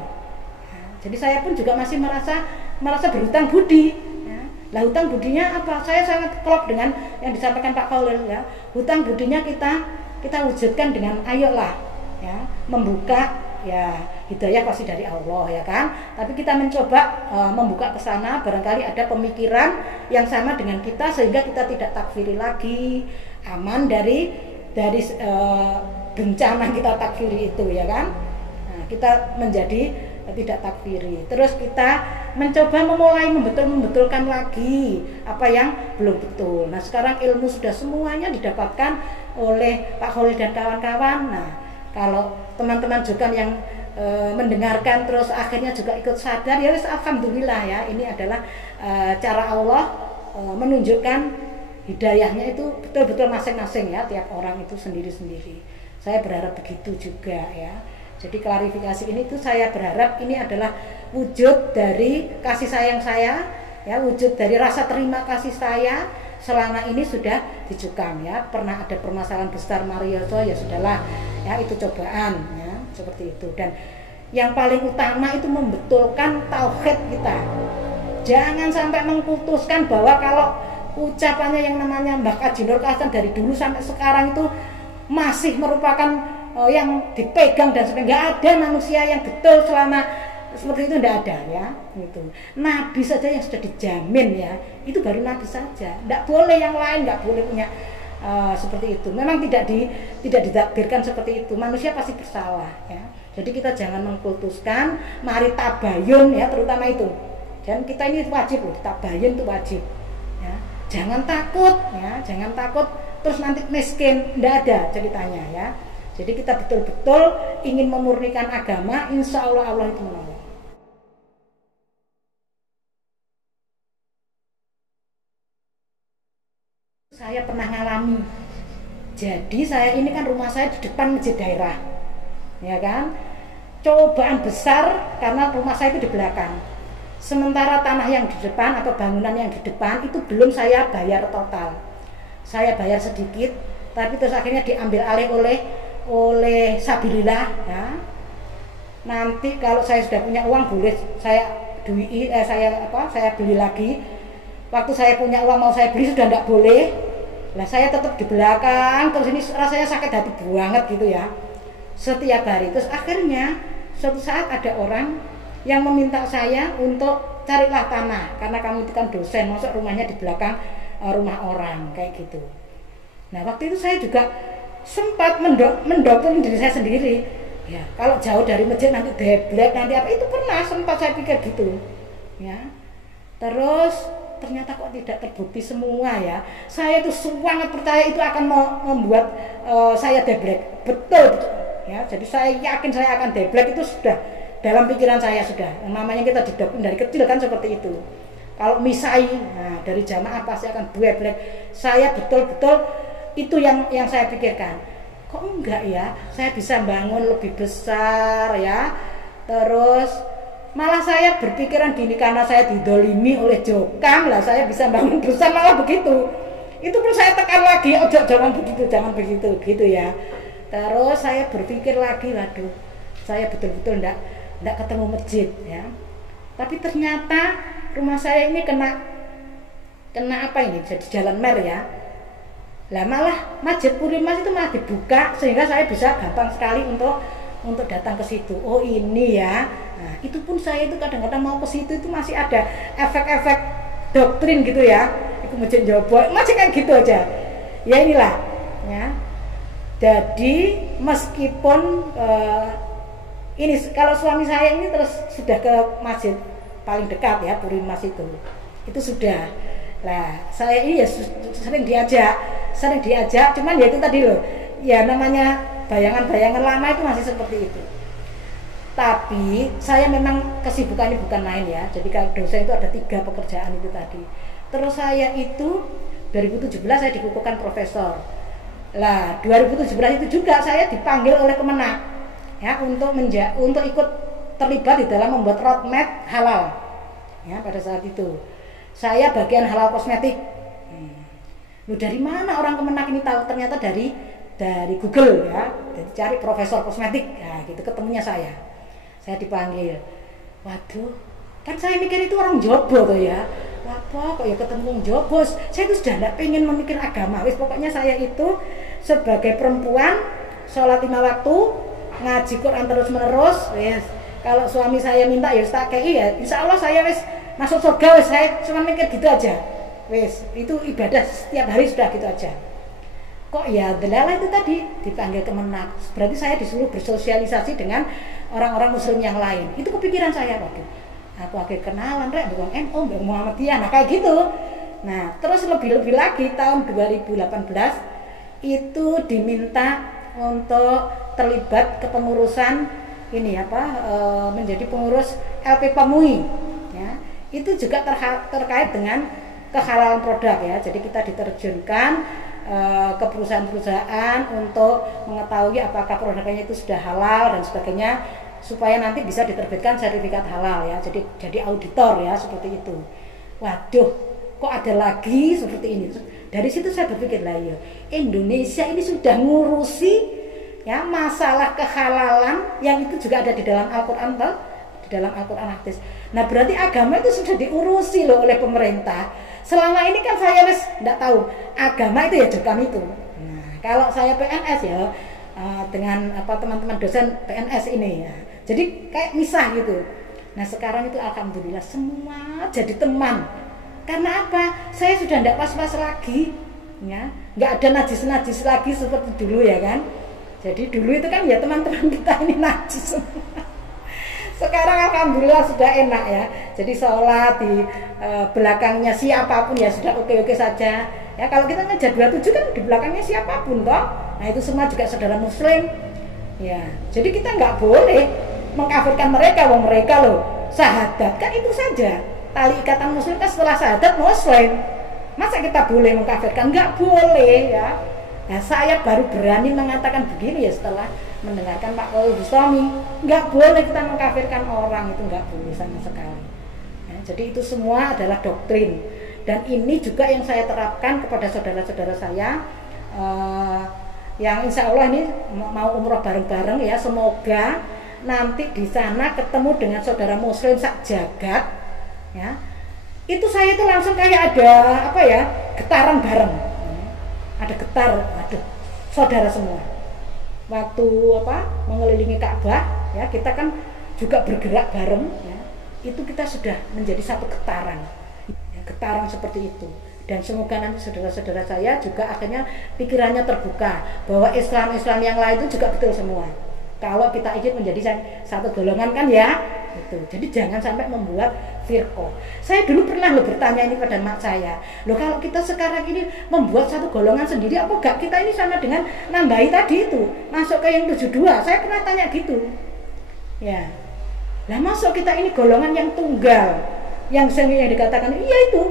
Nah, jadi saya pun juga masih merasa berhutang budi. Ya. Lah hutang budinya apa? Saya sangat klop dengan yang disampaikan Pak Khalil ya. Hutang budinya kita wujudkan dengan ayolah ya, membuka ya, hidayah pasti dari Allah ya kan, tapi kita mencoba membuka ke sana, barangkali ada pemikiran yang sama dengan kita sehingga kita tidak takfiri lagi, aman dari bencana kita takfiri itu ya kan. Nah, kita menjadi tidak takfiri, terus kita mencoba memulai membetulkan lagi apa yang belum betul. Nah sekarang ilmu sudah semuanya didapatkan oleh Pak Khalil dan kawan-kawan. Nah kalau teman-teman juga yang mendengarkan terus akhirnya juga ikut sadar ya, alhamdulillah ya, ini adalah cara Allah menunjukkan hidayahnya itu betul-betul masing-masing ya, tiap orang itu sendiri-sendiri. Saya berharap begitu juga ya. Jadi klarifikasi ini tuh saya berharap ini adalah wujud dari kasih sayang saya ya, wujud dari rasa terima kasih saya selama ini sudah dicukam ya. Pernah ada permasalahan besar Marioso ya sudahlah ya, itu cobaan ya, seperti itu. Dan yang paling utama itu membetulkan tauhid kita. Jangan sampai mengkultuskan bahwa kalau ucapannya yang namanya Mbah Kaji Nur Hasan dari dulu sampai sekarang itu masih merupakan yang dipegang dan sebagainya. Nggak ada manusia yang betul selama seperti itu, tidak ada ya gitu. Nabi saja yang sudah dijamin ya, itu baru Nabi saja, tidak boleh yang lain, nggak boleh punya seperti itu. Memang tidak ditakdirkan seperti itu, manusia pasti bersalah ya. Jadi kita jangan mengkultuskan, mari tabayun ya, terutama itu. Dan kita ini wajib loh, tabayun itu wajib ya. Jangan takut ya, jangan takut terus nanti miskin, tidak ada ceritanya ya. Jadi kita betul-betul ingin memurnikan agama, insya Allah Allah itu menolong. Saya pernah ngalami. Jadi saya ini kan rumah saya di depan masjid daerah, ya kan? Cobaan besar karena rumah saya itu di belakang. Sementara tanah yang di depan atau bangunan yang di depan itu belum saya bayar total. Saya bayar sedikit, tapi terus akhirnya diambil alih oleh Sabilillah ya. Nanti kalau saya sudah punya uang boleh saya beli lagi. Waktu saya punya uang mau saya beli sudah tidak boleh. Lah saya tetap di belakang, terus ini rasanya sakit hati banget gitu ya. Setiap hari terus akhirnya suatu saat ada orang yang meminta saya untuk carilah tanah karena kamu itu kan dosen, masuk rumahnya di belakang rumah orang kayak gitu. Nah waktu itu saya juga sempat mendoktrin diri saya sendiri ya, kalau jauh dari masjid nanti deblek nanti apa, itu pernah sempat saya pikir gitu ya. Terus ternyata kok tidak terbukti semua ya. Saya itu sangat percaya itu akan membuat saya deblek, betul ya. Jadi saya yakin saya akan deblek, itu sudah dalam pikiran saya sudah. Namanya kita didoktrin dari kecil kan seperti itu. Kalau misai, nah dari jamaah pasti akan deblek. Saya betul-betul itu yang saya pikirkan. Kok enggak ya, saya bisa bangun lebih besar ya. Terus malah saya berpikiran gini, karena saya didolimi oleh Jokam lah saya bisa bangun besar, malah begitu. Itu pun saya tekan lagi, oh jangan begitu gitu ya. Terus saya berpikir lagi, waduh saya betul-betul enggak ketemu masjid ya. Tapi ternyata rumah saya ini kena apa ini, jadi jalan mer ya. Lah malah Masjid Purimas itu malah dibuka sehingga saya bisa gampang sekali untuk datang ke situ. Oh ini ya. Nah, itu pun saya itu kadang-kadang mau ke situ itu masih ada efek-efek doktrin gitu ya. Itu masjid Jowo, masih kayak gitu aja. Ya inilah ya. Jadi meskipun ini kalau suami saya ini terus sudah ke masjid paling dekat ya, Purimas itu sudah. Lah saya ini ya sering diajak, cuman ya itu tadi loh, ya namanya bayangan-bayangan lama itu masih seperti itu. Tapi saya memang kesibukannya bukan main ya. Jadi kalau dosen itu ada 3 pekerjaan itu tadi. Terus saya itu 2017 saya dikukuhkan profesor. Lah 2017 itu juga saya dipanggil oleh Kemenak ya untuk ikut terlibat di dalam membuat roadmap halal ya. Pada saat itu saya bagian halal kosmetik. Loh dari mana orang Kemenak ini tahu? Ternyata dari dari Google ya, jadi cari profesor kosmetik, nah gitu ketemunya saya dipanggil. Waduh, kan saya mikir itu orang Jobo tuh ya, apa kok ya ketemu orang Jobo. Saya tuh sudah tidak pengen memikir agama, wis pokoknya saya itu sebagai perempuan sholat 5 waktu, ngaji Quran terus menerus, wis kalau suami saya minta ya tak kei ya, insya Allah saya wis masuk surga, wis saya cuma mikir gitu aja, wis itu ibadah setiap hari sudah gitu aja. Kok ya delala itu tadi dipanggil Kemenak, berarti saya disuruh bersosialisasi dengan orang-orang muslim yang lain. Itu kepikiran saya waktu aku akhir kenalan rek bukan NU bukan Muhammadiyah, nah kayak gitu. Nah terus lebih-lebih lagi tahun 2018 itu diminta untuk terlibat kepengurusan ini menjadi pengurus LP PAMUI ya. Itu juga terkait dengan kehalalan produk ya, jadi kita diterjunkan ke perusahaan-perusahaan untuk mengetahui apakah produknya itu sudah halal dan sebagainya, supaya nanti bisa diterbitkan sertifikat halal ya, jadi auditor ya, seperti itu. Waduh, kok ada lagi seperti ini. Dari situ saya berpikir lah ya, Indonesia ini sudah ngurusi ya masalah kehalalan yang itu juga ada di dalam Al-Qur'an di dalam Al-Qur'an hadis. Nah, berarti agama itu sudah diurusi loh oleh pemerintah. Selama ini kan saya tidak tahu agama itu ya jokam itu. Nah, kalau saya PNS ya dengan teman-teman dosen PNS ini ya, jadi kayak misah gitu. Nah sekarang itu alhamdulillah semua jadi teman. Karena apa? Saya sudah tidak was-was lagi, ya, nggak ada najis-najis lagi seperti dulu ya kan. Jadi dulu itu kan ya teman-teman kita ini najis semua. Sekarang alhamdulillah sudah enak ya. Jadi sholat di belakangnya siapapun ya sudah oke-oke saja. Ya kalau kita ngejar 27 kan di belakangnya siapapun toh. Nah itu semua juga saudara muslim. Ya, jadi kita nggak boleh mengkafirkan mereka, wong mereka loh syahadat kan itu saja. Tali ikatan muslim kan setelah syahadat muslim. Masa kita boleh mengkafirkan? Nggak boleh ya. Nah saya baru berani mengatakan begini ya setelah mendengarkan Pak Kolil Bustami. Nggak boleh kita mengkafirkan orang, itu nggak boleh sama sekali ya, jadi itu semua adalah doktrin, dan ini juga yang saya terapkan kepada saudara-saudara saya yang insya Allah ini mau umroh bareng-bareng ya. Semoga nanti di sana ketemu dengan saudara muslim sak jagat ya. Itu saya itu langsung kayak ada getaran bareng, ada getar, aduh saudara semua. Waktu mengelilingi Ka'bah ya, kita kan juga bergerak bareng ya, itu kita sudah menjadi satu getaran ya, getaran seperti itu. Dan semoga nanti saudara-saudara saya juga akhirnya pikirannya terbuka bahwa Islam yang lain itu juga betul semua. Kalau kita ingin menjadi satu golongan kan ya itu. Jadi jangan sampai membuat firqah. Saya dulu pernah bertanya ini pada mak saya, kalau kita sekarang ini membuat satu golongan sendiri, apa enggak kita ini sama dengan nambahi tadi itu, masuk ke yang 72. Saya pernah tanya gitu ya. Lah masuk kita ini golongan yang tunggal, yang dikatakan iya itu,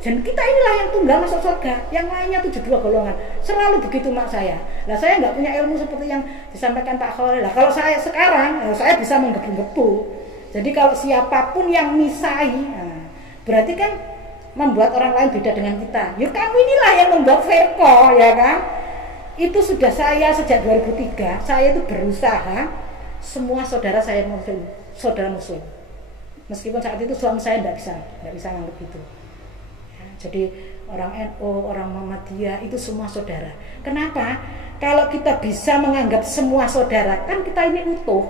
dan kita inilah yang tunggal masuk surga, yang lainnya 72 golongan. Selalu begitu mak saya. Lah saya nggak punya ilmu seperti yang disampaikan Pak Khalil. Lah kalau saya sekarang, saya bisa menggebu-gebu. Jadi kalau siapapun yang misahi, berarti kan membuat orang lain beda dengan kita. Ya kamu inilah yang membuat firqah ya kan. Itu sudah saya sejak 2003, saya itu berusaha semua saudara saya muslim, saudara muslim. Meskipun saat itu suami saya tidak bisa nganggap itu. Jadi orang NU, orang Muhammadiyah itu semua saudara. Kenapa? Kalau kita bisa menganggap semua saudara, kan kita ini utuh,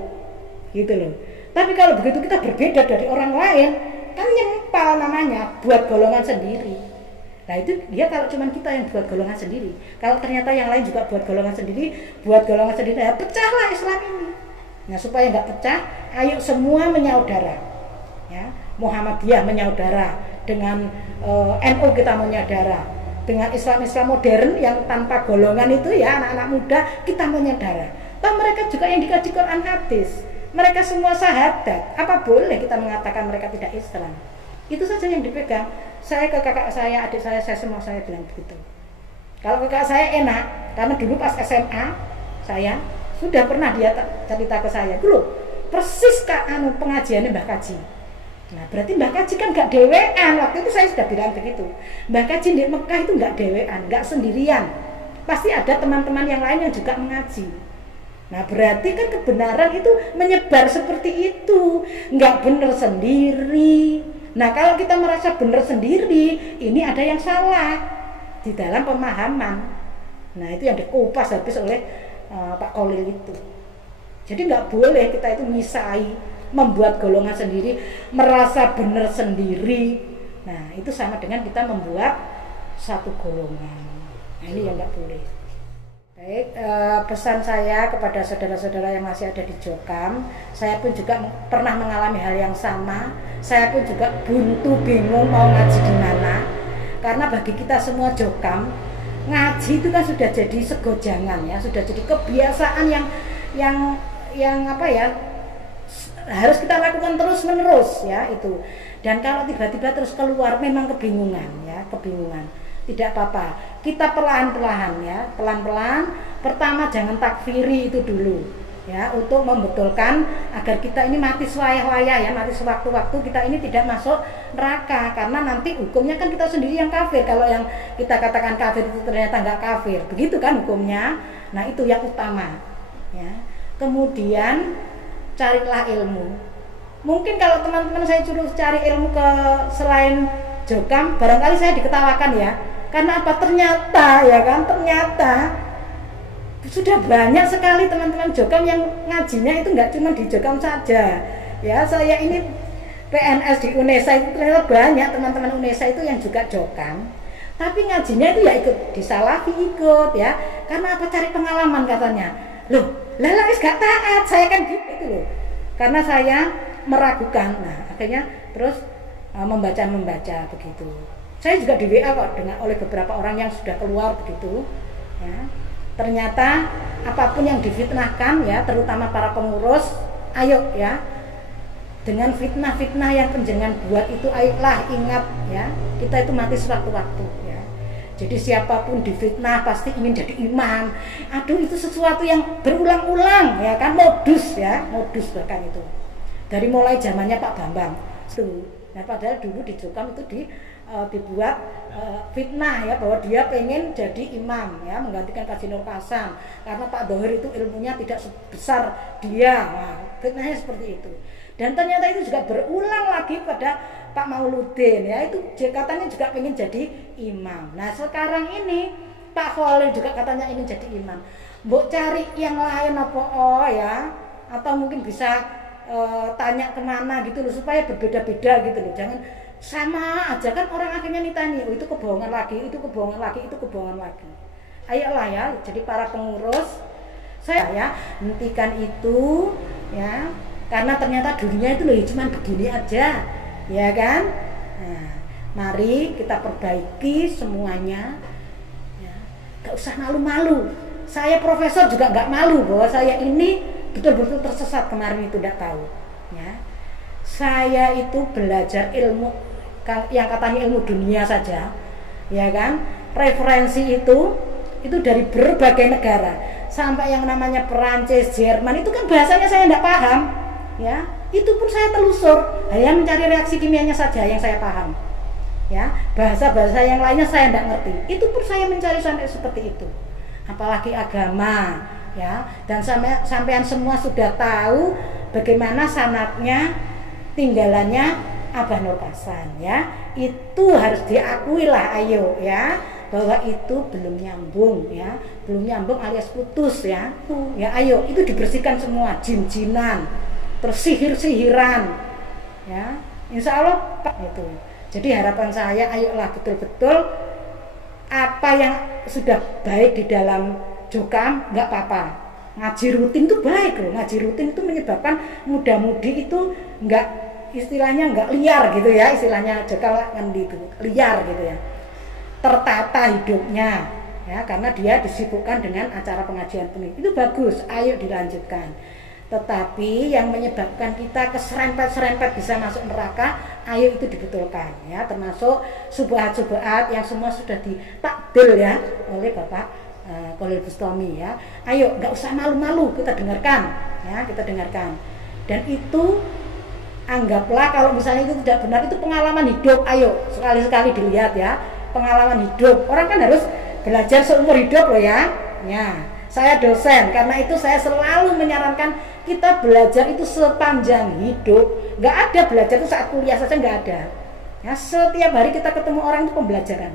gitu loh. Tapi kalau begitu kita berbeda dari orang lain, kan nyempal namanya, buat golongan sendiri. Nah itu dia kalau cuma kita yang buat golongan sendiri. Kalau ternyata yang lain juga buat golongan sendiri, ya pecahlah Islam ini. Nah supaya nggak pecah, ayo semua menyaudara. Ya, Muhammadiyah menyaudara dengan NU kita menyaudara, dengan Islam modern yang tanpa golongan itu ya anak-anak muda kita menyaudara. Toh mereka juga yang dikaji Quran hadis, mereka semua syahadat. Apa boleh kita mengatakan mereka tidak Islam? Itu saja yang dipegang. Saya ke kakak saya, adik saya semua saya bilang begitu. Kalau kakak saya enak, karena dulu pas SMA saya sudah pernah dia cerita ke saya, dulu persis pengajiannya Mbah Kaji. Nah berarti Mbah Kaji kan gak dewean. Waktu itu saya sudah bilang begitu. Mbah Kaji di Mekah itu gak dewean, gak sendirian. pasti ada teman-teman yang lain yang juga mengaji. Nah berarti kan kebenaran itu menyebar seperti itu, nggak benar sendiri. Nah kalau kita merasa benar sendiri, ini ada yang salah di dalam pemahaman. Nah itu yang dikupas habis oleh Pak Kolil itu. Jadi nggak boleh kita itu misai, membuat golongan sendiri, merasa benar sendiri. Nah itu sama dengan kita membuat satu golongan. Nah ini yang nggak boleh. Baik, pesan saya kepada saudara-saudara yang masih ada di Jokam, saya pun juga pernah mengalami hal yang sama. Saya pun juga buntu, bingung mau ngaji di mana. Karena bagi kita semua Jokam, ngaji itu kan sudah jadi segojangan ya, sudah jadi kebiasaan yang apa ya, harus kita lakukan terus-menerus ya itu. Dan kalau tiba-tiba terus keluar memang kebingungan ya, kebingungan. Tidak apa-apa, kita pelan-pelan ya, pelan-pelan. Pertama jangan takfiri itu dulu ya, untuk membetulkan agar kita ini mati sewaya-waya ya, mati sewaktu-waktu, kita ini tidak masuk neraka. Karena nanti hukumnya kan kita sendiri yang kafir. Kalau yang kita katakan kafir itu ternyata nggak kafir, begitu kan hukumnya. Nah itu yang utama ya. Kemudian carilah ilmu. Mungkin kalau teman-teman saya suruh cari ilmu ke selain Jokam, barangkali saya diketawakan ya. Karena apa? Ternyata ya kan, ternyata sudah banyak sekali teman-teman Jokam yang ngajinya itu nggak cuma di Jokam saja ya. Saya ini PNS di UNESA itu ternyata banyak teman-teman UNESA itu yang juga Jokam, tapi ngajinya itu ya ikut di Salafi ikut ya. Karena apa? Cari pengalaman katanya. Loh, lah wis gak taat saya kan gitu loh. Karena saya meragukan. Nah, akhirnya terus membaca begitu. Saya juga di WA kok oleh beberapa orang yang sudah keluar begitu ya. Ternyata apapun yang difitnahkan ya, terutama para pengurus, ayo ya, dengan fitnah-fitnah yang penjenengan buat itu, ayolah ingat ya, kita itu mati sewaktu-waktu ya. Jadi siapapun difitnah pasti ingin jadi imam. Aduh itu sesuatu yang berulang-ulang ya kan, modus ya, modus bahkan itu. Dari mulai zamannya Pak Bambang tuh. Nah padahal dulu di Jokam itu dibuat fitnah ya, bahwa dia pengen jadi imam ya, menggantikan Kaji Nur Kasam karena Pak Dohir itu ilmunya tidak sebesar dia. Nah, fitnahnya seperti itu. Dan ternyata itu juga berulang lagi pada Pak Mauludin ya, itu katanya juga pengen jadi imam. Nah sekarang ini Pak Khalil juga katanya ingin jadi imam. Mbok cari yang lain apa ya, atau mungkin bisa tanya kemana gitu loh, supaya berbeda-beda gitu loh. Jangan sama aja kan, orang akhirnya nitani, oh itu kebohongan lagi, itu kebohongan lagi, itu kebohongan lagi. Ayolah ya, jadi para pengurus saya ya, hentikan itu ya, karena ternyata dunia itu loh cuma begini aja ya kan. Nah, mari kita perbaiki semuanya ya. Gak usah malu-malu. Saya profesor juga gak malu bahwa saya ini betul-betul tersesat kemarin itu, tidak tahu ya. Saya itu belajar ilmu yang katanya ilmu dunia saja ya kan, referensi itu dari berbagai negara, sampai yang namanya Perancis, Jerman, itu kan bahasanya saya tidak paham ya, itu pun saya telusur, hanya mencari reaksi kimianya saja yang saya paham ya. Bahasa-bahasa yang lainnya saya tidak ngerti, itu pun saya mencari sampai seperti itu, apalagi agama ya. Dan sampean semua sudah tahu bagaimana sanadnya, tinggalannya Abah Nur Kasam ya, itu harus diakui lah, ayo ya, bahwa itu belum nyambung ya, belum nyambung alias putus ya. Ya ayo, itu dibersihkan semua, jin-jinan, terus sihir-sihiran ya, insya Allah itu. Jadi harapan saya, ayolah betul-betul apa yang sudah baik di dalam Jokam nggak apa-apa, ngaji rutin itu baik loh. Ngaji rutin itu menyebabkan muda-mudi itu nggak, istilahnya nggak liar gitu ya, istilahnya Jokam kan gitu, liar gitu ya, tertata hidupnya ya, karena dia disibukkan dengan acara pengajian itu bagus, ayo dilanjutkan. Tetapi yang menyebabkan kita keserempet-serempet bisa masuk neraka, ayo itu dibetulkan ya, termasuk subhat-subhat yang semua sudah ditakdil ya oleh Bapak Khalil Bustami ya. Ayo nggak usah malu-malu, kita dengarkan ya, kita dengarkan. Dan itu anggaplah kalau misalnya itu tidak benar, itu pengalaman hidup. Ayo sekali-sekali dilihat ya, pengalaman hidup. Orang kan harus belajar seumur hidup loh ya. Ya, saya dosen, karena itu saya selalu menyarankan kita belajar itu sepanjang hidup. Nggak ada belajar itu saat kuliah saja, nggak ada. Ya, setiap hari kita ketemu orang itu pembelajaran.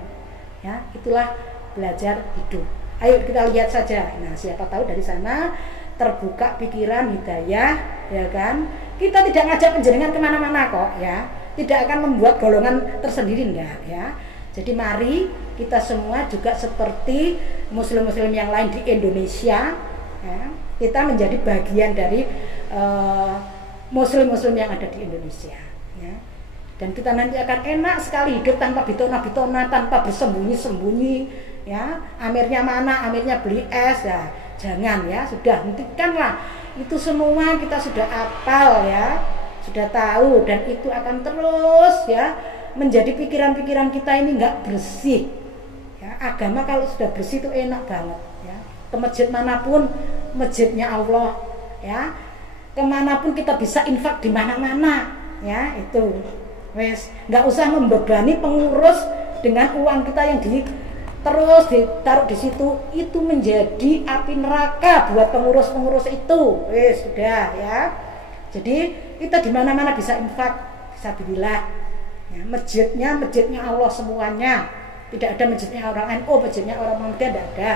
Ya, itulah belajar hidup. Ayo kita lihat saja. Nah, siapa tahu dari sana terbuka pikiran, hidayah, ya kan? Kita tidak ngajak penjenengan kemana-mana kok, ya. Tidak akan membuat golongan tersendiri, enggak, ya. Jadi mari kita semua juga seperti muslim-muslim yang lain di Indonesia, ya, kita menjadi bagian dari muslim-muslim yang ada di Indonesia, ya. Dan kita nanti akan enak sekali hidup tanpa bitona-bitona, tanpa bersembunyi-sembunyi, ya. Amirnya mana? Amirnya beli es, ya. Jangan, ya, sudah hentikanlah. Itu semua kita sudah hafal, ya, sudah tahu, dan itu akan terus, ya, menjadi pikiran-pikiran kita ini nggak bersih. Ya, agama kalau sudah bersih itu enak banget, ya. Ke masjid manapun, masjidnya Allah, ya. Kemanapun kita bisa infak di mana-mana, ya, itu. Wes, nggak usah membebani pengurus dengan uang kita yang terus ditaruh di situ, itu menjadi api neraka buat pengurus-pengurus itu. Wes, sudah, ya. Jadi kita di mana-mana bisa infak, fisabilillah. Ya, masjidnya Allah semuanya. Tidak ada masjidnya orang NU, masjidnya orang Muhammadiyah, tidak ada.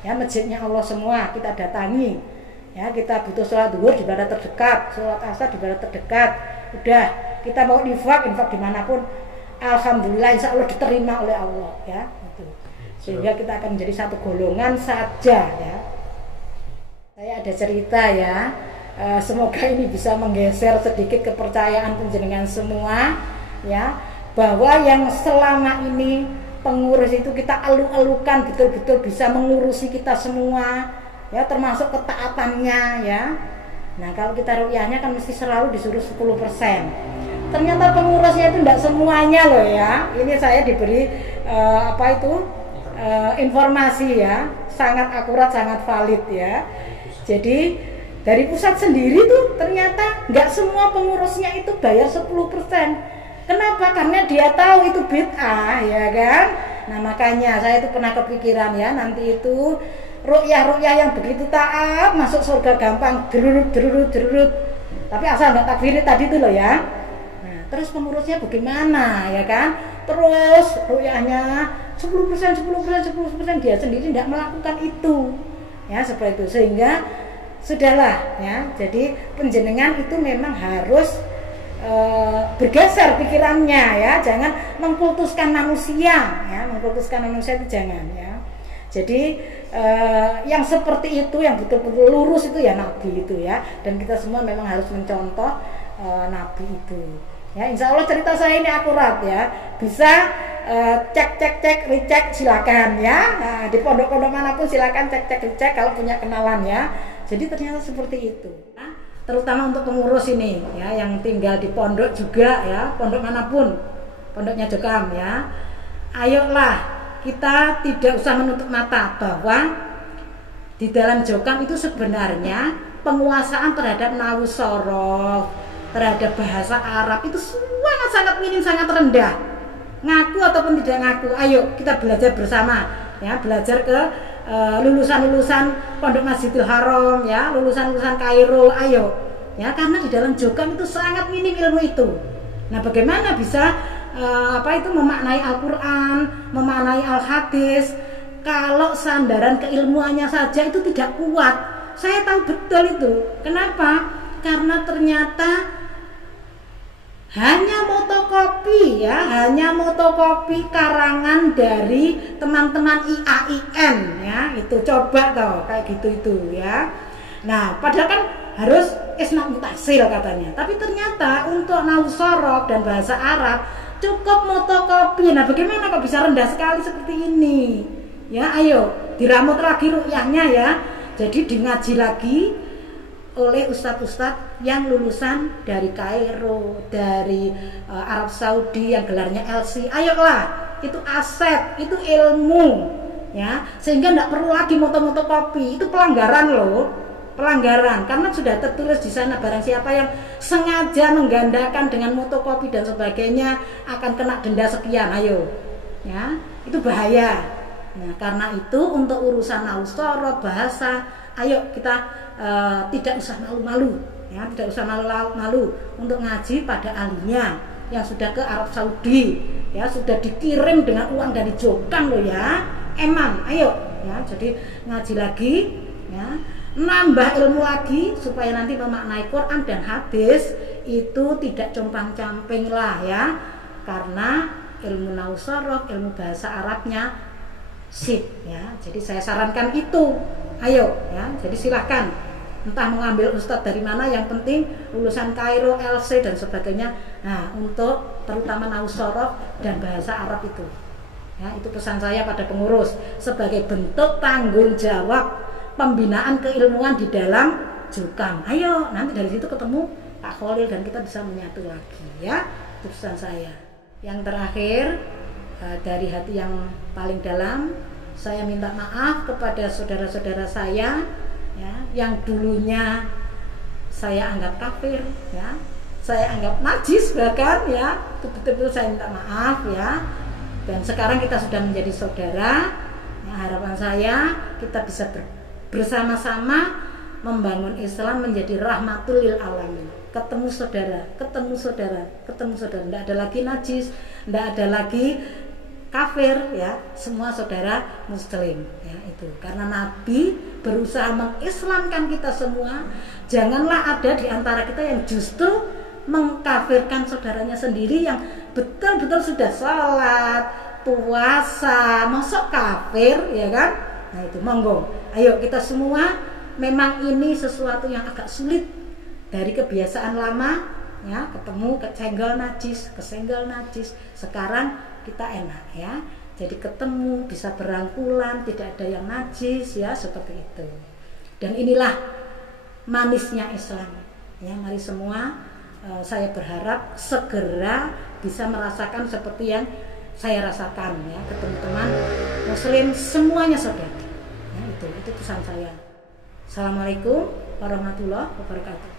Ya, masjidnya Allah semua kita datangi. Ya, kita butuh sholat zuhur di mana terdekat, sholat asar di mana terdekat. Udah, kita mau infak dimanapun, alhamdulillah insya Allah diterima oleh Allah, ya. Gitu. Sehingga kita akan menjadi satu golongan saja, ya. Saya ada cerita, ya. Semoga ini bisa menggeser sedikit kepercayaan penjenengan semua, ya, bahwa yang selama ini pengurus itu kita elu-elukan betul-betul bisa mengurusi kita semua, ya, termasuk ketaatannya, ya. Nah, kalau kita ruqyahnya kan mesti selalu disuruh 10%. Ternyata pengurusnya itu tidak semuanya loh, ya. Ini saya diberi informasi, ya, sangat akurat, sangat valid, ya. Jadi dari pusat sendiri tuh ternyata nggak semua pengurusnya itu bayar 10%. Kenapa? Karena dia tahu itu bid'ah, ya kan? Nah, makanya saya itu pernah kepikiran, ya, nanti itu ruqyah yang begitu taat masuk surga gampang, derurut. Tapi asal nggak takfiri tadi itu loh, ya. Nah, terus pengurusnya bagaimana, ya kan? Terus ruqyahnya 10%, dia sendiri tidak melakukan itu, ya, seperti itu. Sehingga sudahlah, ya. Jadi penjenengan itu memang harus bergeser pikirannya, ya, jangan mengkultuskan manusia, ya, mengkultuskan manusia itu jangan, ya. Jadi yang seperti itu, yang betul-betul lurus itu ya Nabi itu, ya, dan kita semua memang harus mencontoh Nabi itu, ya. Insya Allah cerita saya ini akurat, ya, bisa cek recheck silakan, ya. Nah, di pondok-pondok manapun silakan cek recheck kalau punya kenalan, ya. Jadi ternyata seperti itu. Terutama untuk pengurus ini, ya, yang tinggal di pondok juga, ya, pondok manapun, pondoknya Jokam, ya. Ayolah kita tidak usah menutup mata bahwa di dalam Jokam itu sebenarnya penguasaan terhadap nahwu shorof, terhadap bahasa Arab itu sangat minim, sangat rendah. Ngaku ataupun tidak ngaku, ayo kita belajar bersama, ya, belajar ke lulusan-lulusan Pondok Masjidil Haram, ya, lulusan-lulusan Kairo, ayo, ya, karena di dalam Jokam itu sangat minim ilmu itu. Nah, bagaimana bisa memaknai Al-Quran, memaknai Al-Hadis kalau sandaran keilmuannya saja itu tidak kuat? Saya tahu betul itu. Kenapa? Karena ternyata hanya motokopi, ya, hanya motokopi karangan dari teman-teman IAIN, ya, itu coba toh kayak gitu itu, ya. Nah, padahal kan harus isnad mutasil katanya, tapi ternyata untuk nahwu shorof dan bahasa Arab cukup motokopi. Nah, bagaimana kok bisa rendah sekali seperti ini? Ya, ayo diramut lagi ruqyahnya, ya. Jadi dingaji lagi oleh ustadz-ustadz yang lulusan dari Kairo, dari Arab Saudi yang gelarnya LC. Ayolah, itu aset, itu ilmu, ya, sehingga tidak perlu lagi moto-moto kopi. Itu pelanggaran loh, pelanggaran, karena sudah tertulis di sana barang siapa yang sengaja menggandakan dengan motokopi dan sebagainya akan kena denda sekian. Ayo, ya, itu bahaya, Nah, karena itu untuk urusan nausoro bahasa, ayo kita tidak usah malu-malu, ya, tidak usah malu-malu untuk ngaji pada ahlinya yang sudah ke Arab Saudi, ya, sudah dikirim dengan uang dari Jordan loh ya. Emang, ayo, ya, jadi ngaji lagi, ya, nambah ilmu lagi supaya nanti memaknai Quran dan hadis itu tidak compang-camping lah ya, karena ilmu nausoro, ilmu bahasa Arabnya sip ya. Jadi saya sarankan itu, ayo ya. Jadi silahkan entah mengambil ustadz dari mana, yang penting lulusan Kairo, LC dan sebagainya. Nah, untuk terutama nausoro dan bahasa Arab itu, ya, itu pesan saya pada pengurus sebagai bentuk tanggung jawab pembinaan keilmuan di dalam Jurkam. Ayo, nanti dari situ ketemu Pak Khalil dan kita bisa menyatu lagi ya. Itu pesan saya. Yang terakhir, dari hati yang paling dalam, saya minta maaf kepada saudara-saudara saya ya, yang dulunya saya anggap kafir ya, saya anggap najis bahkan ya, betul-betul saya minta maaf ya. Dan sekarang kita sudah menjadi saudara ya, harapan saya kita bisa bersama-sama membangun Islam menjadi rahmatul lil alamin. Ketemu saudara, ketemu saudara, ketemu saudara. Tidak ada lagi najis, tidak ada lagi kafir ya, semua saudara muslim ya. Itu karena Nabi berusaha mengislamkan kita semua. Janganlah ada di antara kita yang justru mengkafirkan saudaranya sendiri yang betul-betul sudah sholat, puasa, masuk kafir ya kan. Nah itu monggo, ayo kita semua, memang ini sesuatu yang agak sulit dari kebiasaan lama ya, ketemu kesenggol najis. Sekarang kita enak ya, jadi ketemu bisa berangkulan, tidak ada yang najis ya, seperti itu. Dan inilah manisnya Islam ya. Mari semua, saya berharap segera bisa merasakan seperti yang saya rasakan ya, ketemu teman muslim semuanya saudara ya. Itu pesan saya. Assalamualaikum warahmatullahi wabarakatuh.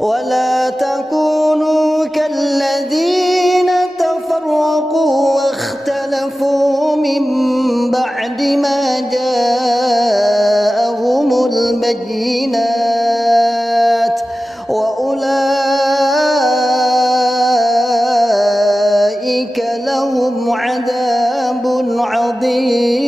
ولا تكونوا كالذين تفرقوا واختلفوا من بعد ما جاءهم البينات وأولئك لهم عذاب عظيم.